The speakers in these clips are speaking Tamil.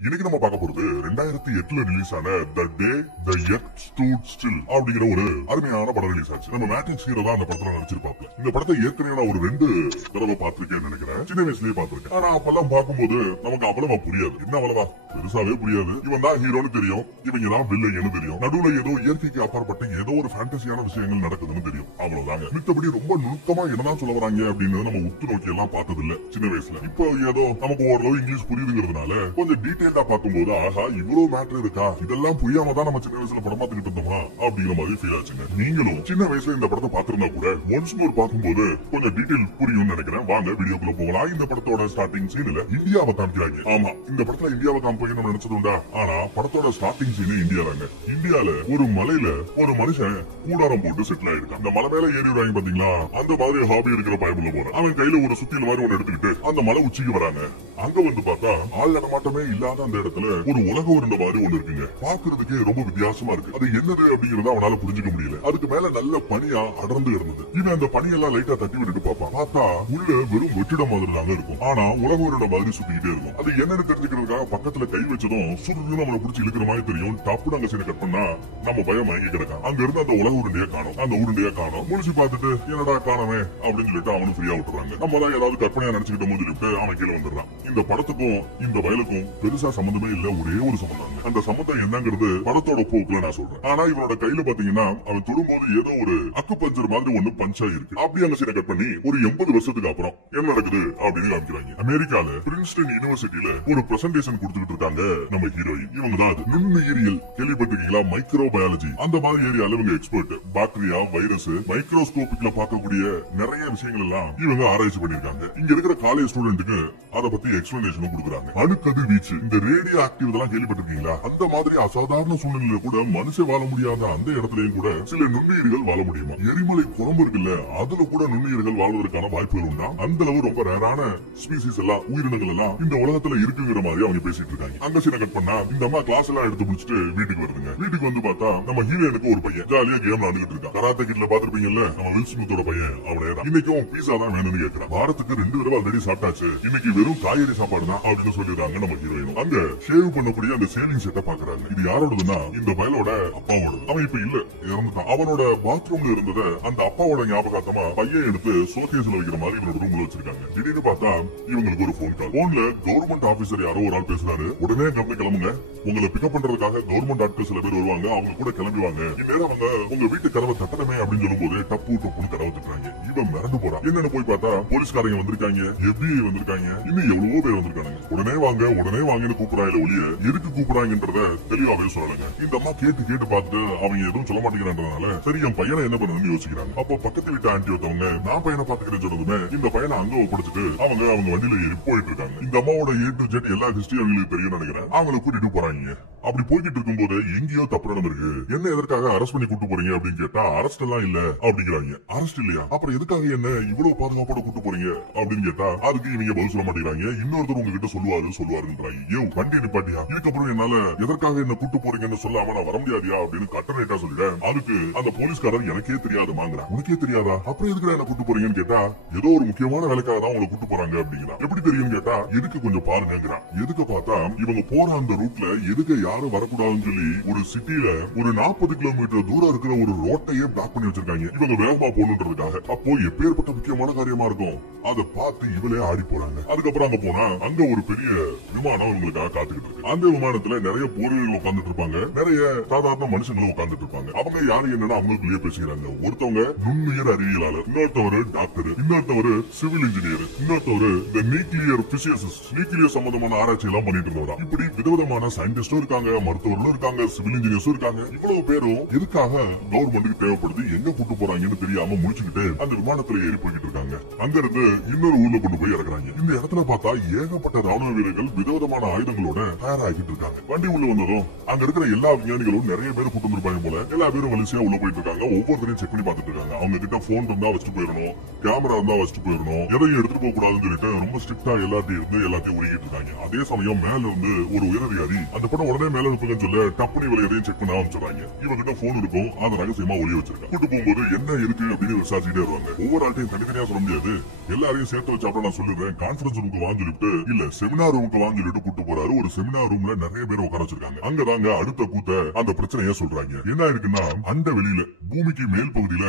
இன்னைக்கு நம்ம பார்க்க போறது 2008 ரிலீஸ் ஆன த டே த எர்த் ஸ்டூட் ஸ்டில் அப்படிங்கிற ஒரு அருமையான படம் ரிலீஸ் ஆச்சு. நம்ம மேட்ரிக்ஸ் ஹீரோ தான் அந்த படத்துல நடிச்சிருப்பாப்ல. இந்த படத்தை ஏற்கனவே நான் ஒரு 2 தடவை பார்த்திருக்கேன்னு நினைக்கிறேன். சின்ன வயசுலயே பார்த்திருக்கேன். ஆனா அப்பெல்லாம் பார்க்கும்போது நமக்கு அவ்வளவா புரியாது. என்ன அவ்வளவா பெருசாவே புரியாது. இவன் தான் ஹீரோன்னு தெரியும், இவங்க தான் வில்லைன்னு தெரியும். நடுவுல ஏதோ இயற்கைக்கு அப்பாற்பட்ட ஏதோ ஒரு ஃபேண்டசியான விஷயங்கள் நடக்குதுன்னு தெரியும். அவ்வளவுதாங்க. மித்தபடி ரொம்ப நுணுக்கமா என்னதான் சொல்ல வராங்க அப்படின்னு நம்ம உத்து நோக்கி எல்லாம் பார்த்தது இல்ல சின்ன வயசுல. இப்போ ஏதோ நமக்கு ஓரளவு இங்கிலீஷ் புரியுதுங்கிறதுனால கொஞ்சம் டீடைலா பார்க்கும்போது ஆஹா இவ்வளவு மேட்டர் இருக்கா, இதெல்லாம் புரியாம தான் நம்ம சின்ன வயசுல படம் பார்த்துக்கிட்டு இருந்தோமா அப்படிங்கிற மாதிரி ஃபீல் ஆச்சுங்க. நீங்களும் சின்ன வயசுல இந்த படத்தை பார்த்திருந்தா கூட ஒன்ஸ் மோர் பார்க்கும்போது கொஞ்சம் டீடைல் புரியும்னு நினைக்கிறேன். வாங்க வீடியோக்குள்ள போகலாம். இந்த படத்தோட ஸ்டார்டிங் சீன்ல இந்தியாவை காமிக்கிறாங்க. ஆமா, இந்த படத்துல இந்தியாவை காமிப்பீங்கன்னு நினைச்சது உண்டா? ஆனா படத்தோட ஸ்டார்டிங் சீன் இந்தியாலங்க. இந்தியால ஒரு மலையில ஒரு மனுஷன் கூடாரம் போட்டு செட்டில் ஆயிருக்கான். அந்த மலை மேல ஏறி வராங்க பாத்தீங்களா, அந்த மாதிரி ஹாபி இருக்கிற பயமுள்ள போறான். அவன் கையில ஒரு சுத்தியல் மாதிரி ஒண்ணு எடுத்துக்கிட்டு அந்த மலை உச்சிக்கு வராங்க. அங்க வந்து பார்த்தா ஆள் நடமாட்டமே இல்லாத அந்த இடத்துல ஒரு உலக உருண்டை மாதிரி ஒண்ணு இருக்குங்க. பாக்குறதுக்கே ரொம்ப வித்தியாசமா இருக்கு. அது என்னது அப்படிங்கறத அவனால புரிஞ்சுக்க முடியல. அதுக்கு மேல நல்ல பனியா அடர்ந்து இருந்தது. இவன் அந்த பனியெல்லாம் லைட்டா தட்டி விட்டுட்டு பாப்பான். பார்த்தா உள்ள வெறும் வெற்றிடம் மாதிரி தாங்க இருக்கும். ஆனா உலக உருண்டை மாதிரி சுத்திக்கிட்டே இருக்கும். அது என்னன்னு தெரிஞ்சுக்கிறதுக்காக பக்கத்துல கை வச்சதும் சுருன்னு நம்மளை பிடிச்சி இழுக்கிற மாதிரி தெரியும். டப்புனு அங்க சீனை கட் பண்ணா நம்ம பயம் மயங்கி கிடக்கான். அங்க இருந்து அந்த உலக உருண்டையை காணும். அந்த உருண்டையை காணும். முடிச்சு பார்த்துட்டு என்னடா காணவே அப்படின்னு சொல்லிட்டு அவனும் ஃப்ரீயா விட்டுறாங்க. நம்ம தான் ஏதாவது கற்பனையா நினைச்சுக்கிட்ட போது சொல்லிட்டு அவன் கீழே வந்துடுறான். இந்த படத்துக்கும் இந்த வயலுக்கும் பெருசா சம்பந்தமே இல்ல, ஒரே ஒரு சம்பந்தம். அந்த சம்பந்தம் என்னங்கிறது படத்தோட போக்குல நான் சொல்றேன். ஆனா இவனோட கையில பாத்தீங்கன்னா அவன் தொடும்போது ஏதோ ஒரு அக்கு பஞ்சர் மாதிரி ஒண்ணு பஞ்சா இருக்கு. அப்படி அங்க சீனை கட் பண்ணி ஒரு 80 வருஷத்துக்கு அப்புறம் என்ன நடக்குது அப்படின்னு காமிக்கிறாங்க. அமெரிக்கால பிரின்ஸ்டன் யூனிவர்சிட்டியில ஒரு பிரசன்டேஷன் கொடுத்துட்டு இருக்காங்க நம்ம ஹீரோயின். இவங்க தான் நுண்ணுயிரியல் கேள்விப்பட்டிருக்கீங்களா? மைக்ரோ பயாலஜி அந்த மாதிரி ஏரியால இவங்க எக்ஸ்பர்ட். பாக்டீரியா, வைரஸ், மைக்ரோஸ்கோபிக்ல பார்க்கக்கூடிய நிறைய விஷயங்கள் எல்லாம் இவங்க ஆராய்ச்சி பண்ணிருக்காங்க. இங்க இருக்கிற காலேஜ் ஸ்டூடெண்ட்டுக்கு அதை பத்தி எக்ஸ்பிளனேஷன் கொடுக்குறாங்க. அணுக்கதிர் வீச்சு, இந்த ரேடியோ ஆக்டிவ் இதெல்லாம் கேள்விப்பட்டிருக்கீங்களா? அந்த மாதிரி அசாதாரண சூழ்நிலையில கூட மனுஷன் வாழ முடியாத அந்த இடத்துலயும் கூட சில நுண்ணுயிர்கள் வாழ முடியுமா? எரிமலை குழம்பு இருக்குல்ல, அதுல கூட நுண்ணுயிர்கள் வாழ்வதற்கான வாய்ப்புகள் உண்டா? அந்த அளவு ரொம்ப ரேரான ஸ்பீசிஸ் எல்லாம், உயிரினங்கள் எல்லாம் இந்த உலகத்துல இருக்குங்கிற மாதிரி அவங்க பேசிட்டு இருக்காங்க. அங்க சீனை கட் பண்ணா இந்த அம்மா கிளாஸ் எல்லாம் எடுத்து முடிச்சுட்டு வீட்டுக்கு வருதுங்க. வீட்டுக்கு வந்து பார்த்தா நம்ம ஹீரோனுக்கு ஒரு பையன் ஜாலியா கேம் விளையாண்டுட்டு இருக்கான். கராத்தே கிட்ல பாத்துருப்பீங்கல்ல, நம்ம வில் ஸ்மித்தோட பையன். அவனே தான் இன்னைக்கும் பீஸா தான் வேணும்னு கேட்கிறான். வாரத்துக்கு 2 தடவை ஆல்ரெடி சாப்பிட்டாச்சு, இன்னைக்கு வெறும் காய்கறி சாப்பாடு தான் அப்படின்னு சொல்லிடுறாங்க நம்ம ஹீரோயினும். அங்க ஷேவ் பண்ணக்கூடிய அந்த சேலிங் செட்டை பாக்குறாங்க. இது யாரோடதுன்னா இந்த பயலோட அப்பாவோட. அவன் இப்ப இல்ல, இறந்துட்டான். அவனோட பாத்ரூம்ல இருந்தத அந்த அப்பாவோட ஞாபகார்த்தமா பையன் எடுத்து ஷோகேஸ்ல வைக்கிற மாதிரி இவனோட ரூம்ல வச்சிருக்காங்க. திடீர்னு பார்த்தா இவங்களுக்கு ஒரு போன் கால். போன்ல கவர்மெண்ட் ஆபீசர் யாரோ ஒரு ஆள் பேசுறாரு. உடனே கிளம்புங்க, உங்களை பிக்கப் பண்றதுக்காக கவர்மெண்ட் ஆட்கள் சில பேர் வருவாங்க, அவங்க கூட கிளம்புவாங்க. இந்நேரம் அவங்க உங்க வீட்டு கதவை தட்டணுமே அப்படின்னு சொல்லும் போது டப்புன்னு கதவை தட்டுறாங்க. இவன் மிரண்டு போறான். என்னன்னு போய் பார்த்தா போலீஸ்காரங்க வந்திருக்காங்க, FBI வந்திருக்காங்க, இன்னும் எவ்வளவோ பேர் வந்திருக்காங்க. உடனே வாங்கன்னு கூப்பிடுறாங்க. ஒளிய எதுக்கு கூப்பிடுறாங்கன்றத தெளிவாவே சொல்லலங்க. இந்த அம்மா கேட்டு பார்த்துட்டு அவங்க எதுவும் சொல்ல மாட்டேங்கிறான்றதுனால சரி என் பையனை என்ன பண்ணணும்னு யோசிக்கிறாங்க. அப்போ பக்கத்து வீட்டு ஆண்டி ஒருத்தவங்க நான் பையனை பாத்துக்கிறேன்னு சொன்னதுமே இந்த பையனை அங்க ஒப்படைச்சிட்டு அவங்க வண்டியில ஏறி போயிட்டு இருக்காங்க. இந்த அம்மாவோட A to Z எல்லா ஹிஸ்டரி அவங்களுக்கு தெரியும் நினைக்கிறேன். அவங்களை கூட்டிட்டு போறாங்க. அப்படி போய்கிட்டு இருக்கும்போது எங்கேயோ தப்பு நடந்திருக்கு, என்ன எதற்காக அரெஸ்ட் பண்ணி கூட்டு போறீங்க அப்படின்னு கேட்டா அரெஸ்ட் எல்லாம் இல்ல அப்படிங்கிறாங்க. அரெஸ்ட் இல்லையா? அப்புறம் எதுக்காக என்ன இவ்வளவு பாதுகாப்போட கூட்டு போறீங்க அப்படின்னு கேட்டா அதுக்கு இவங்க பதில் சொல்ல மாட்டேங்கிறாங்க. இன்னொருத்தர் உங்ககிட்ட சொல்லுவாருன்றாங்க. ஏ வண்டி நிப்பாட்டியா, இதுக்கப்புறம் என்னால எதற்காக என்ன கூட்டு போறீங்கன்னு சொல்லாம நான் வர முடியாதியா அப்படின்னு கட்டணேட்டா சொல்லிட்டேன். அதுக்கு அந்த போலீஸ்காரர் எனக்கே தெரியாதுமாங்கிறான். உனக்கே தெரியாதா? அப்புறம் எதுக்கு என்ன கூட்டு போறீங்கன்னு கேட்டா ஏதோ ஒரு முக்கியமான வேலைக்காக தான் உங்களை கூட்டு போறாங்க அப்படிங்கிறான். எப்படி தெரியும் கேட்டா எதுக்கு கொஞ்சம் பாருங்கிறான். எதுக்கு பார்த்தா இவங்க போற அந்த ரூட்ல எதுக்கு யாரும் வரக்கூடாதுன்னு சொல்லி ஒரு சிட்டில ஒரு 40 கிலோமீட்டர் தூரம் இருக்கிற ஒரு ரோட்டையே பிளாக் பண்ணி வச்சிருக்காங்க. இவங்க வேகமா போகணுன்றதுக்காக. அப்போ எப்பேற்பட்ட முக்கியமான காரியமா இருக்கும் அதை பார்த்து இவளே ஆடி போறாங்க. அதுக்கப்புறம் அங்க போனா அங்க ஒரு பெரிய விமானம் இவங்களுக்காக காத்துக்கிட்டு இருக்கு. அந்த விமானத்துல நிறைய போர்வீரர்கள் உட்கார்ந்துட்டு இருப்பாங்க, நிறைய சாதாரண மனுஷங்களும் உட்கார்ந்துட்டு இருப்பாங்க. அவங்க யாரு என்னன்னா அவங்களுக்குள்ளேயே பேசிக்கிறாங்க. ஒருத்தவங்க நுண்ணுயிர் அறிவியலாளர், இன்னொருத்தவரு டாக்டர், இன்னொருத்தவரு சிவில் இன்ஜினியர், இன்னொருத்தவரு இந்த நியூக்ளியர் பிசிசிஸ்ட், நியூக்ளியர் சம்பந்தமான ஆராய்ச்சி எல்லாம் பண்ணிட்டு இருந்தவரா. இப்படி விதவிதமான சயின்டிஸ்டும் இருக்காங்க, மருத்துவர்களும் இருக்காங்க, சிவில் இன்ஜினியர்ஸும் இருக்காங்க. இவ்வளவு பேரும் எதுக்காக கவர்மெண்ட்டுக்கு தேவைப்படுது, எங்க கூட்டு போறாங்கன்னு தெரியாம முடிச்சுக்கிட்டு அந்த விமானத்துல ஏறி போய்கிட்டு இருக்காங்க. அங்க இருந்து இன்னொரு ஊர்ல கொண்டு போய் இறக்குறாங்க. இந்த இடத்துல பார்த்தா ஏகப்பட்ட ராணுவ வீரர்கள் விதவிதமான ஆயுதங்களோட தயாராகிட்டு இருக்காங்க. வண்டி உள்ள வந்ததும் அங்க இருக்கிற எல்லா விஞ்ஞானிகளும் நிறைய பேர் கூட்டம் இருப்பாங்க போல. எல்லா பேரும் வரிசையா உள்ள போயிட்டு இருக்காங்க. ஒவ்வொருத்தரையும் செக் பண்ணி பார்த்துட்டு இருக்காங்க. அவங்க கிட்ட போன் இருந்தா வச்சுட்டு போயிடணும், கேமரா இருந்தா வச்சுட்டு போயிடணும், எதையும் எடுத்துட்டு போக கூடாதுன்னு சொல்லிட்டு ரொம்ப ஸ்ட்ரிக்டா எல்லாத்தையும் உருகிட்டு இருக்காங்க. அதே சமயம் மேல இருந்து ஒரு உயரதிகாரி அந்த படம் உடனே மேல அனுப்புங்கன்னு சொல்ல டப்புனி விலையதையும் செக் பண்ண ஆரம்பிச்சாங்க. இவங்கிட்ட போன் இருக்கும், அதை ரகசியமா ஒளி வச்சிருக்காங்க. கூட்டு போகும்போது என்ன இருக்கு அப்படின்னு விசாரிச்சுட்டே வருவாங்க. ஒவ்வொரு ஆட்டையும் தனித்தனியா சொல்ல முடியாது, எல்லாரையும் சேர்த்து வச்சாப்ப நான் சொல்லுவேன். கான்பரன்ஸ் ரூமுக்கு வாங்க சொல்லிட்டு இல்ல செமினார் ரூமுக்கு வாங்க சொல்லிட்டு கூட்டு போறாரு. ஒரு செமினார் ரூம்ல நிறைய பேர் உட்கார வச்சிருக்காங்க. அங்கதாங்க அடுத்த கூத்த அந்த பிரச்சனைய சொல்றாங்க. என்ன இருக்குன்னா அந்த வெளியில பூமிக்கு மேல் பகுதியில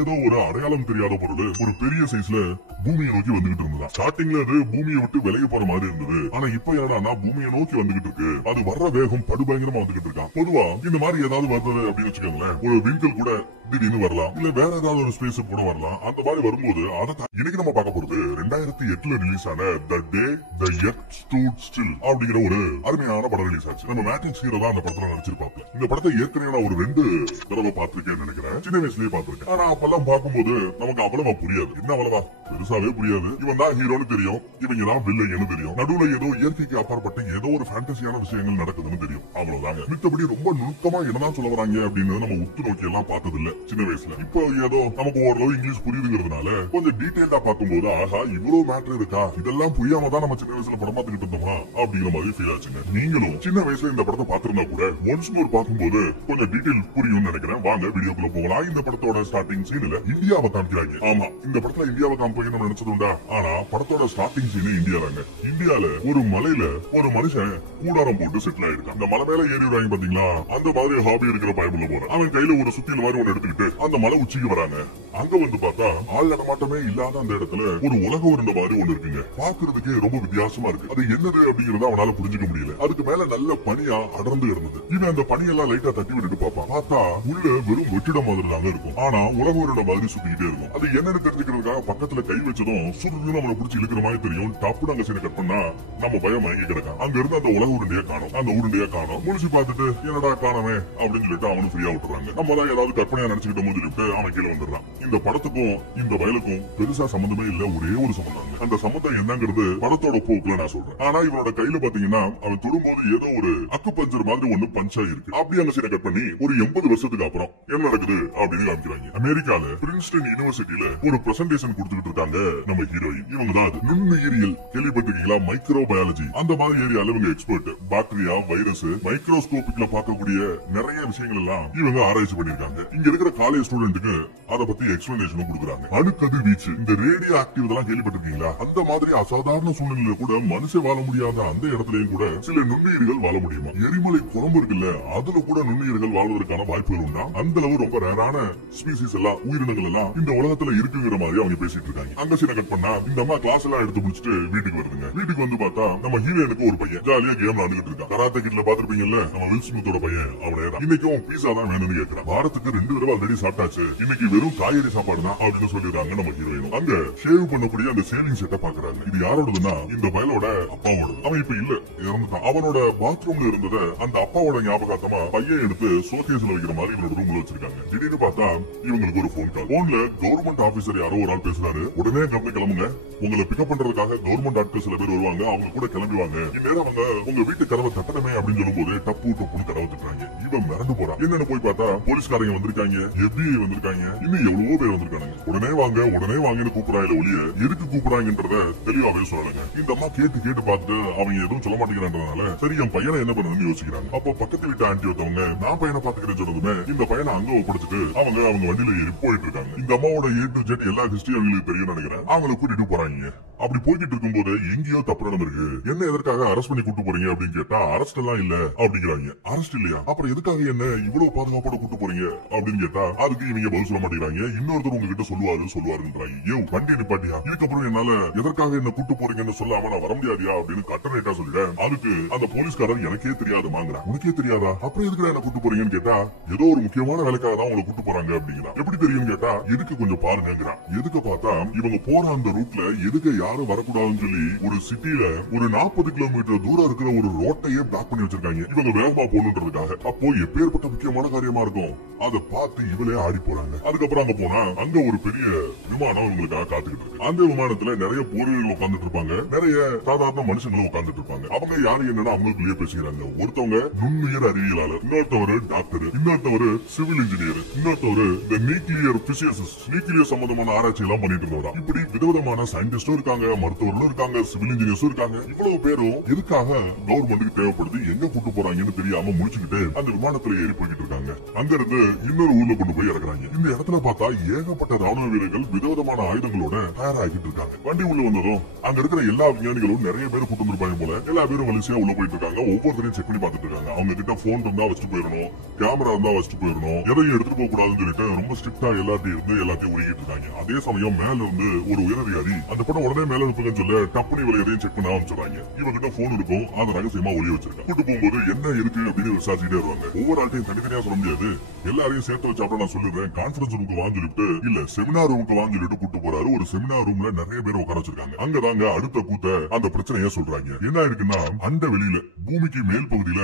ஏதோ ஒரு அடையாளம் தெரியாத பொருள் ஒரு பெரிய சைஸ்ல பூமியை நோக்கி வந்துகிட்டு இருந்ததா. ஸ்டார்டிங்ல அது பூமியை விட்டு விலகி போற மாதிரி இருந்தது. ஆனா இப்ப என்னன்னா பூமியை நோக்கி வந்துகிட்டு இருக்கு. அது வர்ற வேகம் படுபயங்கரமா வந்துகிட்டு இருக்கான். பொதுவா இந்த மாதிரி ஏதாவது வருது அப்படின்னு வச்சுக்கோங்களேன், ஒரு விங்கிள் கூட திடீர்னு வரலாம், இல்ல வேற ஏதாவது ஒரு ஸ்பேஸ் கூட வரலாம். அந்த மாதிரி வரும்போது அதை இன்னைக்கு நம்ம பார்க்க போறது 2008 ரிலீஸ் ஆன தி டே தி எர்த் ஸ்டூட் ஸ்டில் அப்படிங்கிற ஒரு அருமையான படம் ரிலீஸ் ஆச்சு. நம்ம மேட்ரிக்ஸ் ஹீரோ தான் அந்த படத்துல நடிச்சிருப்பாங்க. இந்த படத்தை ஏற்கனவே நான் ஒரு 2 தடவை பார்த்திருக்கேன்னு நினைக்கிறேன். சின்ன வயசுலயே பார்த்திருக்கேன். ஆனா அப்பெல்லாம் பார்க்கும்போது நமக்கு அவ்வளவா புரியாது. என்ன அவ்வளவா பெருசாவே புரியாது. இவன் தான் ஹீரோன்னு தெரியும், இவங்க தான் வில்லைன்னு தெரியும். நடுவுல ஏதோ இயற்கைக்கு அப்பாற்பட்ட ஏதோ ஒரு ஃபேண்டசியான விஷயங்கள் நடக்குதுன்னு தெரியும். அவ்வளவுதாங்க. மித்தபடி ரொம்ப நுணுக்கமா என்னதான் சொல்ல வராங்க அப்படின்னு நம்ம உத்து நோக்கி எல்லாம் பார்த்தது இல்ல சின்ன வயசுல. இப்போ ஏதோ நமக்கு ஓரளவு இங்கிலீஷ் புரியுதுங்கிறதுனால கொஞ்சம் டீடைல்டா பார்க்கும்போது ஆஹா இவ்வளவு மேட்டர் இருக்கா, இதெல்லாம் புரியாம தான் நம்ம சின்ன வயசுல படம் பார்த்துக்கிட்டு இருந்தோமா அப்படிங்கிற மாதிரி ஃபீல் ஆச்சுங்க. நீங்களும் சின்ன வயசுல இந்த படத்தை பார்த்திருந்தா கூட ஒன்ஸ் மோர் பார்க்கும்போது கொஞ்சம் டீடைல் புரியும்னு நினைக்கிறேன். வாங்க வீடியோக்குள்ள போகலாம். இந்த படத்தோட ஸ்டார்டிங் சீன்ல இந்தியாவை காமிக்கிறாங்க. ஆமா, இந்த படத்துல இந்தியாவை காமிப்பீங்க நம்ம நினைச்சது உண்டா? ஆனா படத்தோட ஸ்டார்டிங் சீன் இந்தியாலங்க. இந்தியால ஒரு மலையில ஒரு மனுஷன் கூடாரம் போட்டு செட்டில் ஆயிருக்கான். அந்த மலை மேல ஏறி விடுறாங்க பாத்தீங்களா, அந்த மாதிரி ஹாபி இருக்கிற பயமுள்ள போற அவன் கையில ஒரு சுத்தியல் மாதிரி ஒண்ணு எடுத்துக்கிட்டு அந்த மலை உச்சிக்கு வராங்க. அங்க வந்து பார்த்தா ஆள் நடமாட்டமே இல்லாத அந்த இடத்துல ஒரு உலக உருண்டை மாதிரி ஒண்ணு இருக்குங்க. பாக்குறதுக்கு ரொம்ப வித்தியாசமா இருக்கு. அது என்னது அப்படிங்கறத அவனால புரிஞ்சுக்க முடியல. அதுக்கு மேல நல்ல பனியா அடர்ந்து இருந்தது. இவன் அந்த பனியெல்லாம் லைட்டா தட்டி விட்டுட்டு பாப்பான். பார்த்தா உள்ள வெறும் வெற்றிடம் மாதிரி தாங்க இருக்கும். ஆனா உலக உருண்டை மாதிரி சுத்திக்கிட்டே இருக்கும். அது என்னன்னு தெரிஞ்சுக்கிறதுக்காக பக்கத்துல கை வச்சதும் சுருன்னு நம்மளை பிடிச்சி இழுக்கிற மாதிரி தெரியும். டப்புன்னு அங்க சீனை கட் பண்ணா நம்ம பயம் மயங்கி கிடக்கான். அங்க இருந்து அந்த உலக உருண்டையை காணும். அந்த உருண்டையை காணும். முடிச்சு பார்த்துட்டு என்னடா காணவே அப்படின்னு சொல்லிட்டு அவனு ஃப்ரீயா விட்டுறாங்க. நம்ம தான் ஏதாவது கற்பனையா நினைச்சுக்கிட்ட போது சொல்லிட்டு அவன் கீழே வந்துடுறான். இந்த படத்துக்கும் இந்த வயலுக்கும் பெருசா சம்பந்தமே இல்ல, ஒரே ஒரு சம்பந்தம். அந்த சம்பந்தம் என்னங்கிறது படத்தோட போக்குல நான் சொல்றேன். ஆனா இவனோட கையில பாத்தீங்கன்னா அவன் தொடும்போது ஏதோ ஒரு அக்கு பஞ்சர் மாதிரி ஒண்ணு பஞ்சா இருக்கு. அப்படி அங்க சீனை கட் பண்ணி ஒரு 80 வருஷத்துக்கு அப்புறம் என்ன நடக்குது அப்படின்னு காமிக்கிறாங்க. அமெரிக்கால பிரின்ஸ்டன் யூனிவர்சிட்டியில ஒரு பிரசன்டேஷன் கொடுத்துட்டு இருக்காங்க நம்ம ஹீரோயின். இவங்க தான் நுண்ணுயிரியல் கேள்விப்பட்டிருக்கீங்களா, மைக்ரோ பயாலஜி அந்த மாதிரி ஏரியால இவங்க எக்ஸ்பர்ட். பாக்டீரியா, வைரஸ், மைக்ரோஸ்கோபிக்ல பார்க்கக்கூடிய நிறைய விஷயங்கள் எல்லாம் இவங்க ஆராய்ச்சி பண்ணிருக்காங்க. இங்க இருக்கிற காலேஜ் ஸ்டூடெண்ட்டுக்கு அத பத்தி எக்ஸ்பிளனேஷன் கொடுக்குறாங்க. அணுக்கதிர் வீச்சு, இந்த ரேடியோ ஆக்டிவ் இதெல்லாம் கேள்விப்பட்டிருக்கீங்களா? அந்த மாதிரி அசாதாரண சூழ்நிலையில கூட மனுஷன் வாழ முடியாத அந்த இடத்துலயும் கூட சில நுண்ணுயிர்கள் வாழ முடியுமா? எரிமலை குழம்பு இருக்குல்ல, அதுல கூட நுண்ணுயிர்கள் வாழ்வதற்கான வாய்ப்புகள் உண்டா? அந்த அளவு ரொம்ப ரேரான ஸ்பீசிஸ் எல்லாம், உயிரினங்கள் எல்லாம் இந்த உலகத்துல இருக்குங்கிற மாதிரி அவங்க பேசிட்டு இருக்காங்க. அங்க சீனை கட் பண்ணா இந்த அம்மா கிளாஸ் எல்லாம் எடுத்து முடிச்சுட்டு வீட்டுக்கு வருதுங்க. வீட்டுக்கு வந்து பார்த்தா நம்ம ஹீரோனுக்கு ஒரு பையன் ஜாலியா கேம் விளையாண்டுட்டு இருக்கான். கராத்தே கிட்ல பாத்துருப்பீங்கல்ல, நம்ம வில் ஸ்மித்தோட பையன். அவனே தான் இன்னைக்கும் பீஸா தான் வேணும்னு கேட்கிறான். வாரத்துக்கு 2 தடவை ஆல்ரெடி சாப்பிட்டாச்சு, இன்னைக்கு வெறும் காய்கறி சாப்பாடு தான் அப்படின்னு சொல்லிடுறாங்க நம்ம ஹீரோயினும். அங்க ஷேவ் பண்ணக்கூடிய அந்த சேவிங் செட்டை பாக்குறாங்க. இது யாரோடதுன்னா இந்த பயலோட அப்பாவோட. அவன் இப்ப இல்ல, இறந்துட்டான். அவனோட பாத்ரூம்ல இருந்தத அந்த அப்பாவோட ஞாபகார்த்தமா பையன் எடுத்து ஷோகேஸ்ல வைக்கிற மாதிரி இவனோட ரூம்ல வச்சிருக்காங்க. திடீர்னு பார்த்தா இவங்களுக்கு ஒரு போன் கால். போன்ல கவர்மெண்ட் ஆபீசர் யாரோ ஒரு ஆள் பேசுறாரு. உடனே கிளம்புங்க, உங்களை பிக்கப் பண்றதுக்காக கவர்மெண்ட் ஆட்கள் சில பேர் வருவாங்க, அவங்க கூட கிளம்புவாங்க. இந்நேரம் அவங்க உங்க வீட்டு கதவை தட்டணுமே அப்படின்னு சொல்லும் போது டப்பு டப்புன்னு கதவை தட்டுறாங்க. இவன் மிரண்டு போறான். என்னன்னு போய் பார்த்தா போலீஸ்காரங்க வந்திருக்காங்க, FBI வந்திருக்காங்க, இன்னும் எவ்வளவோ பேர் வந்திருக்காங்க. உடனே வாங்கன்னு கூப்பிடுறாங்க. ஒளிய எதுக்கு கூப்பிடுறாங்கன்றத தெளிவாவே சொல்லலைங்க. இந்த அம்மா கேட்டு பார்த்து அவங்க எதுவும் சொல்ல மாட்டேங்கிறான்றதுனால சரி என் பையனை என்ன பண்ணணும்னு யோசிக்கிறாங்க. அப்போ பக்கத்து வீட்டு ஆண்டி ஒருத்தவங்க நான் பையனை பாத்துக்கிறேன்னு சொன்னதுமே இந்த பையனை அங்க ஒப்படைச்சிட்டு அவங்க வண்டியில ஏறி போயிட்டு இருக்காங்க. இந்த அம்மாவோட A to Z எல்லா ஹிஸ்டரி அவங்களுக்கு தெரியும் நினைக்கிறேன். அவங்களை கூட்டிட்டு போறாங்க. அப்படி போய்கிட்டு இருக்கும் போது எங்கேயோ தப்பு நடந்திருக்கு, என்ன எதற்காக அரெஸ்ட் பண்ணி கூட்டு போறீங்க அப்படின்னு கேட்டா அரெஸ்ட் எல்லாம் இல்ல அப்படிங்கிறாங்க. அரெஸ்ட் இல்லையா, அப்புறம் எதுக்காக என்ன இவ்வளவு பாதுகாப்போட கூட்டு போறீங்க அப்படின்னு கேட்டா அதுக்கு இவங்க பதில் சொல்ல மாட்டேங்கிறாங்க. இன்னொருத்தர் உங்ககிட்ட சொல்லுவாருன்றாங்க. ஏ வண்டி நிப்பாட்டியா, இதுக்கப்புறம் என்னால எதற்காக என்ன கூட்டு போறீங்கன்னு சொல்லாம நான் வர முடியாதியா அப்படின்னு கட்டணேட்டா சொல்லிட்டேன். அதுக்கு அந்த போலீஸ்காரர் எனக்கே தெரியாதுமாங்கிறான். உனக்கே தெரியாதா, அப்புறம் எதுக்கு என்ன கூட்டு போறீங்கன்னு கேட்டா ஏதோ ஒரு முக்கியமான வேலைக்காக தான் உங்களை கூட்டு போறாங்க அப்படிங்கிறான். எப்படி தெரியும் கேட்டா எதுக்கு கொஞ்சம் பாருங்கிறான். எதுக்கு பார்த்தா இவங்க போற அந்த ரூட்ல எதுக்கு யாரும் வரக்கூடாதுன்னு சொல்லி ஒரு சிட்டில ஒரு 40 கிலோமீட்டர் தூரம் இருக்கிற ஒரு ரோட்டையே பிளாக் பண்ணி வச்சிருக்காங்க. இவங்க வேகமா போகணுன்றதுக்காக. அப்போ எப்பேற்பட்ட முக்கியமான காரியமா இருக்கும், அதை பார்த்து இவளே ஆடி போறாங்க. அதுக்கப்புறம் அங்க போனா அங்க ஒரு பெரிய விமானம் இவங்களுக்காக காத்துக்கிட்டு இருக்கு. அந்த விமானத்துல நிறைய போர்வீரர்கள் உட்கார்ந்துட்டு இருப்பாங்க, நிறைய சாதாரண மனுஷங்களும் உட்கார்ந்துட்டு இருப்பாங்க. அவங்க யாரு என்னன்னா அவங்களுக்குள்ளேயே பேசிக்கிறாங்க. ஒருத்தவங்க நுண்ணுயிர் அறிவியலாளர், இன்னொருத்தவர் டாக்டர், இன்னொருத்தவர் சிவில் இன்ஜினியர், இன்னொருத்தவர் இந்த நியூக்ளியர் பிசிசிஸ்ட், நியூக்ளியர் சம்பந்தமான ஆராய்ச்சி எல்லாம் பண்ணிட்டு இருந்தவரா. இப்படி விதவிதமான சயின்டிஸ்டும் இருக்காங்க, மருத்துவர்களும் இருக்காங்க, சிவில் இன்ஜினியர்ஸும் இருக்காங்க. இவ்வளவு பேரும் எதுக்காக கவர்மெண்ட்டுக்கு தேவைப்படுது, எங்க கூட்டு போறாங்கன்னு தெரியாம முடிச்சுக்கிட்டு அந்த விமானத்துல ஏறி போய்கிட்டு இருக்காங்க. அங்க இருந்து இன்னொரு ஊர்ல கொண்டு போய் இறக்குறாங்க. இந்த இடத்துல பார்த்தா ஏகப்பட்ட ராணுவ வீரர்கள் விதவிதமான ஆயுதங்களோட தயாராகிட்டு இருக்காங்க. வண்டி உள்ள வந்ததும் அங்க இருக்கிற எல்லா விஞ்ஞானிகளும் நிறைய பேர் கூட்டு வந்திருப்பாங்க போல. எல்லா பேரும் வரிசையா உள்ள போயிட்டு இருக்காங்க. ஒவ்வொருத்தரையும் செக் பண்ணி பார்த்துட்டு இருக்காங்க. அவங்க கிட்ட போன் இருந்தா வச்சுட்டு போயிடணும், கேமரா இருந்தா வச்சுட்டு போயிடணும், எதையும் எடுத்துட்டு போக கூடாதுன்னு சொல்லிட்டு ரொம்ப ஸ்ட்ரிக்டா எல்லாத்தையும் உருகிட்டு இருக்காங்க. அதே சமயம் மேல இருந்து ஒரு உயரதிகாரி அந்த படம் உடனே மேல இருப்பதுன்னு சொல்ல டப்புனி விலையதையும் செக் பண்ண ஆரம்பிச்சிடறாங்க. இவங்கிட்ட போன் இருக்கும், அதை ரகசியமா ஒளி வச்சிருக்காங்க. கூட்டு போகும்போது என்ன இருக்கு அப்படின்னு விசாரிச்சுட்டே வருவாங்க. ஒவ்வொரு ஆட்டையும் தனித்தனியா சொல்ல முடியாது, எல்லாரையும் சேர்த்து வச்சாப்ப நான் சொல்லுவேன். கான்பரன்ஸ் ரூமுக்கு வாங்கி சொல்லிட்டு இல்ல செமினார் ரூமுக்கு வாங்கி சொல்லிட்டு கூட்டு போறாரு. ஒரு செமினார் ரூம்ல நிறைய பேர் உட்கார வச்சிருக்காங்க. அங்கதாங்க அடுத்த கூத்த அந்த பிரச்சனைய சொல்றாங்க. என்ன இருக்குன்னா அந்த வெளியில பூமிக்கு மேல் பகுதியில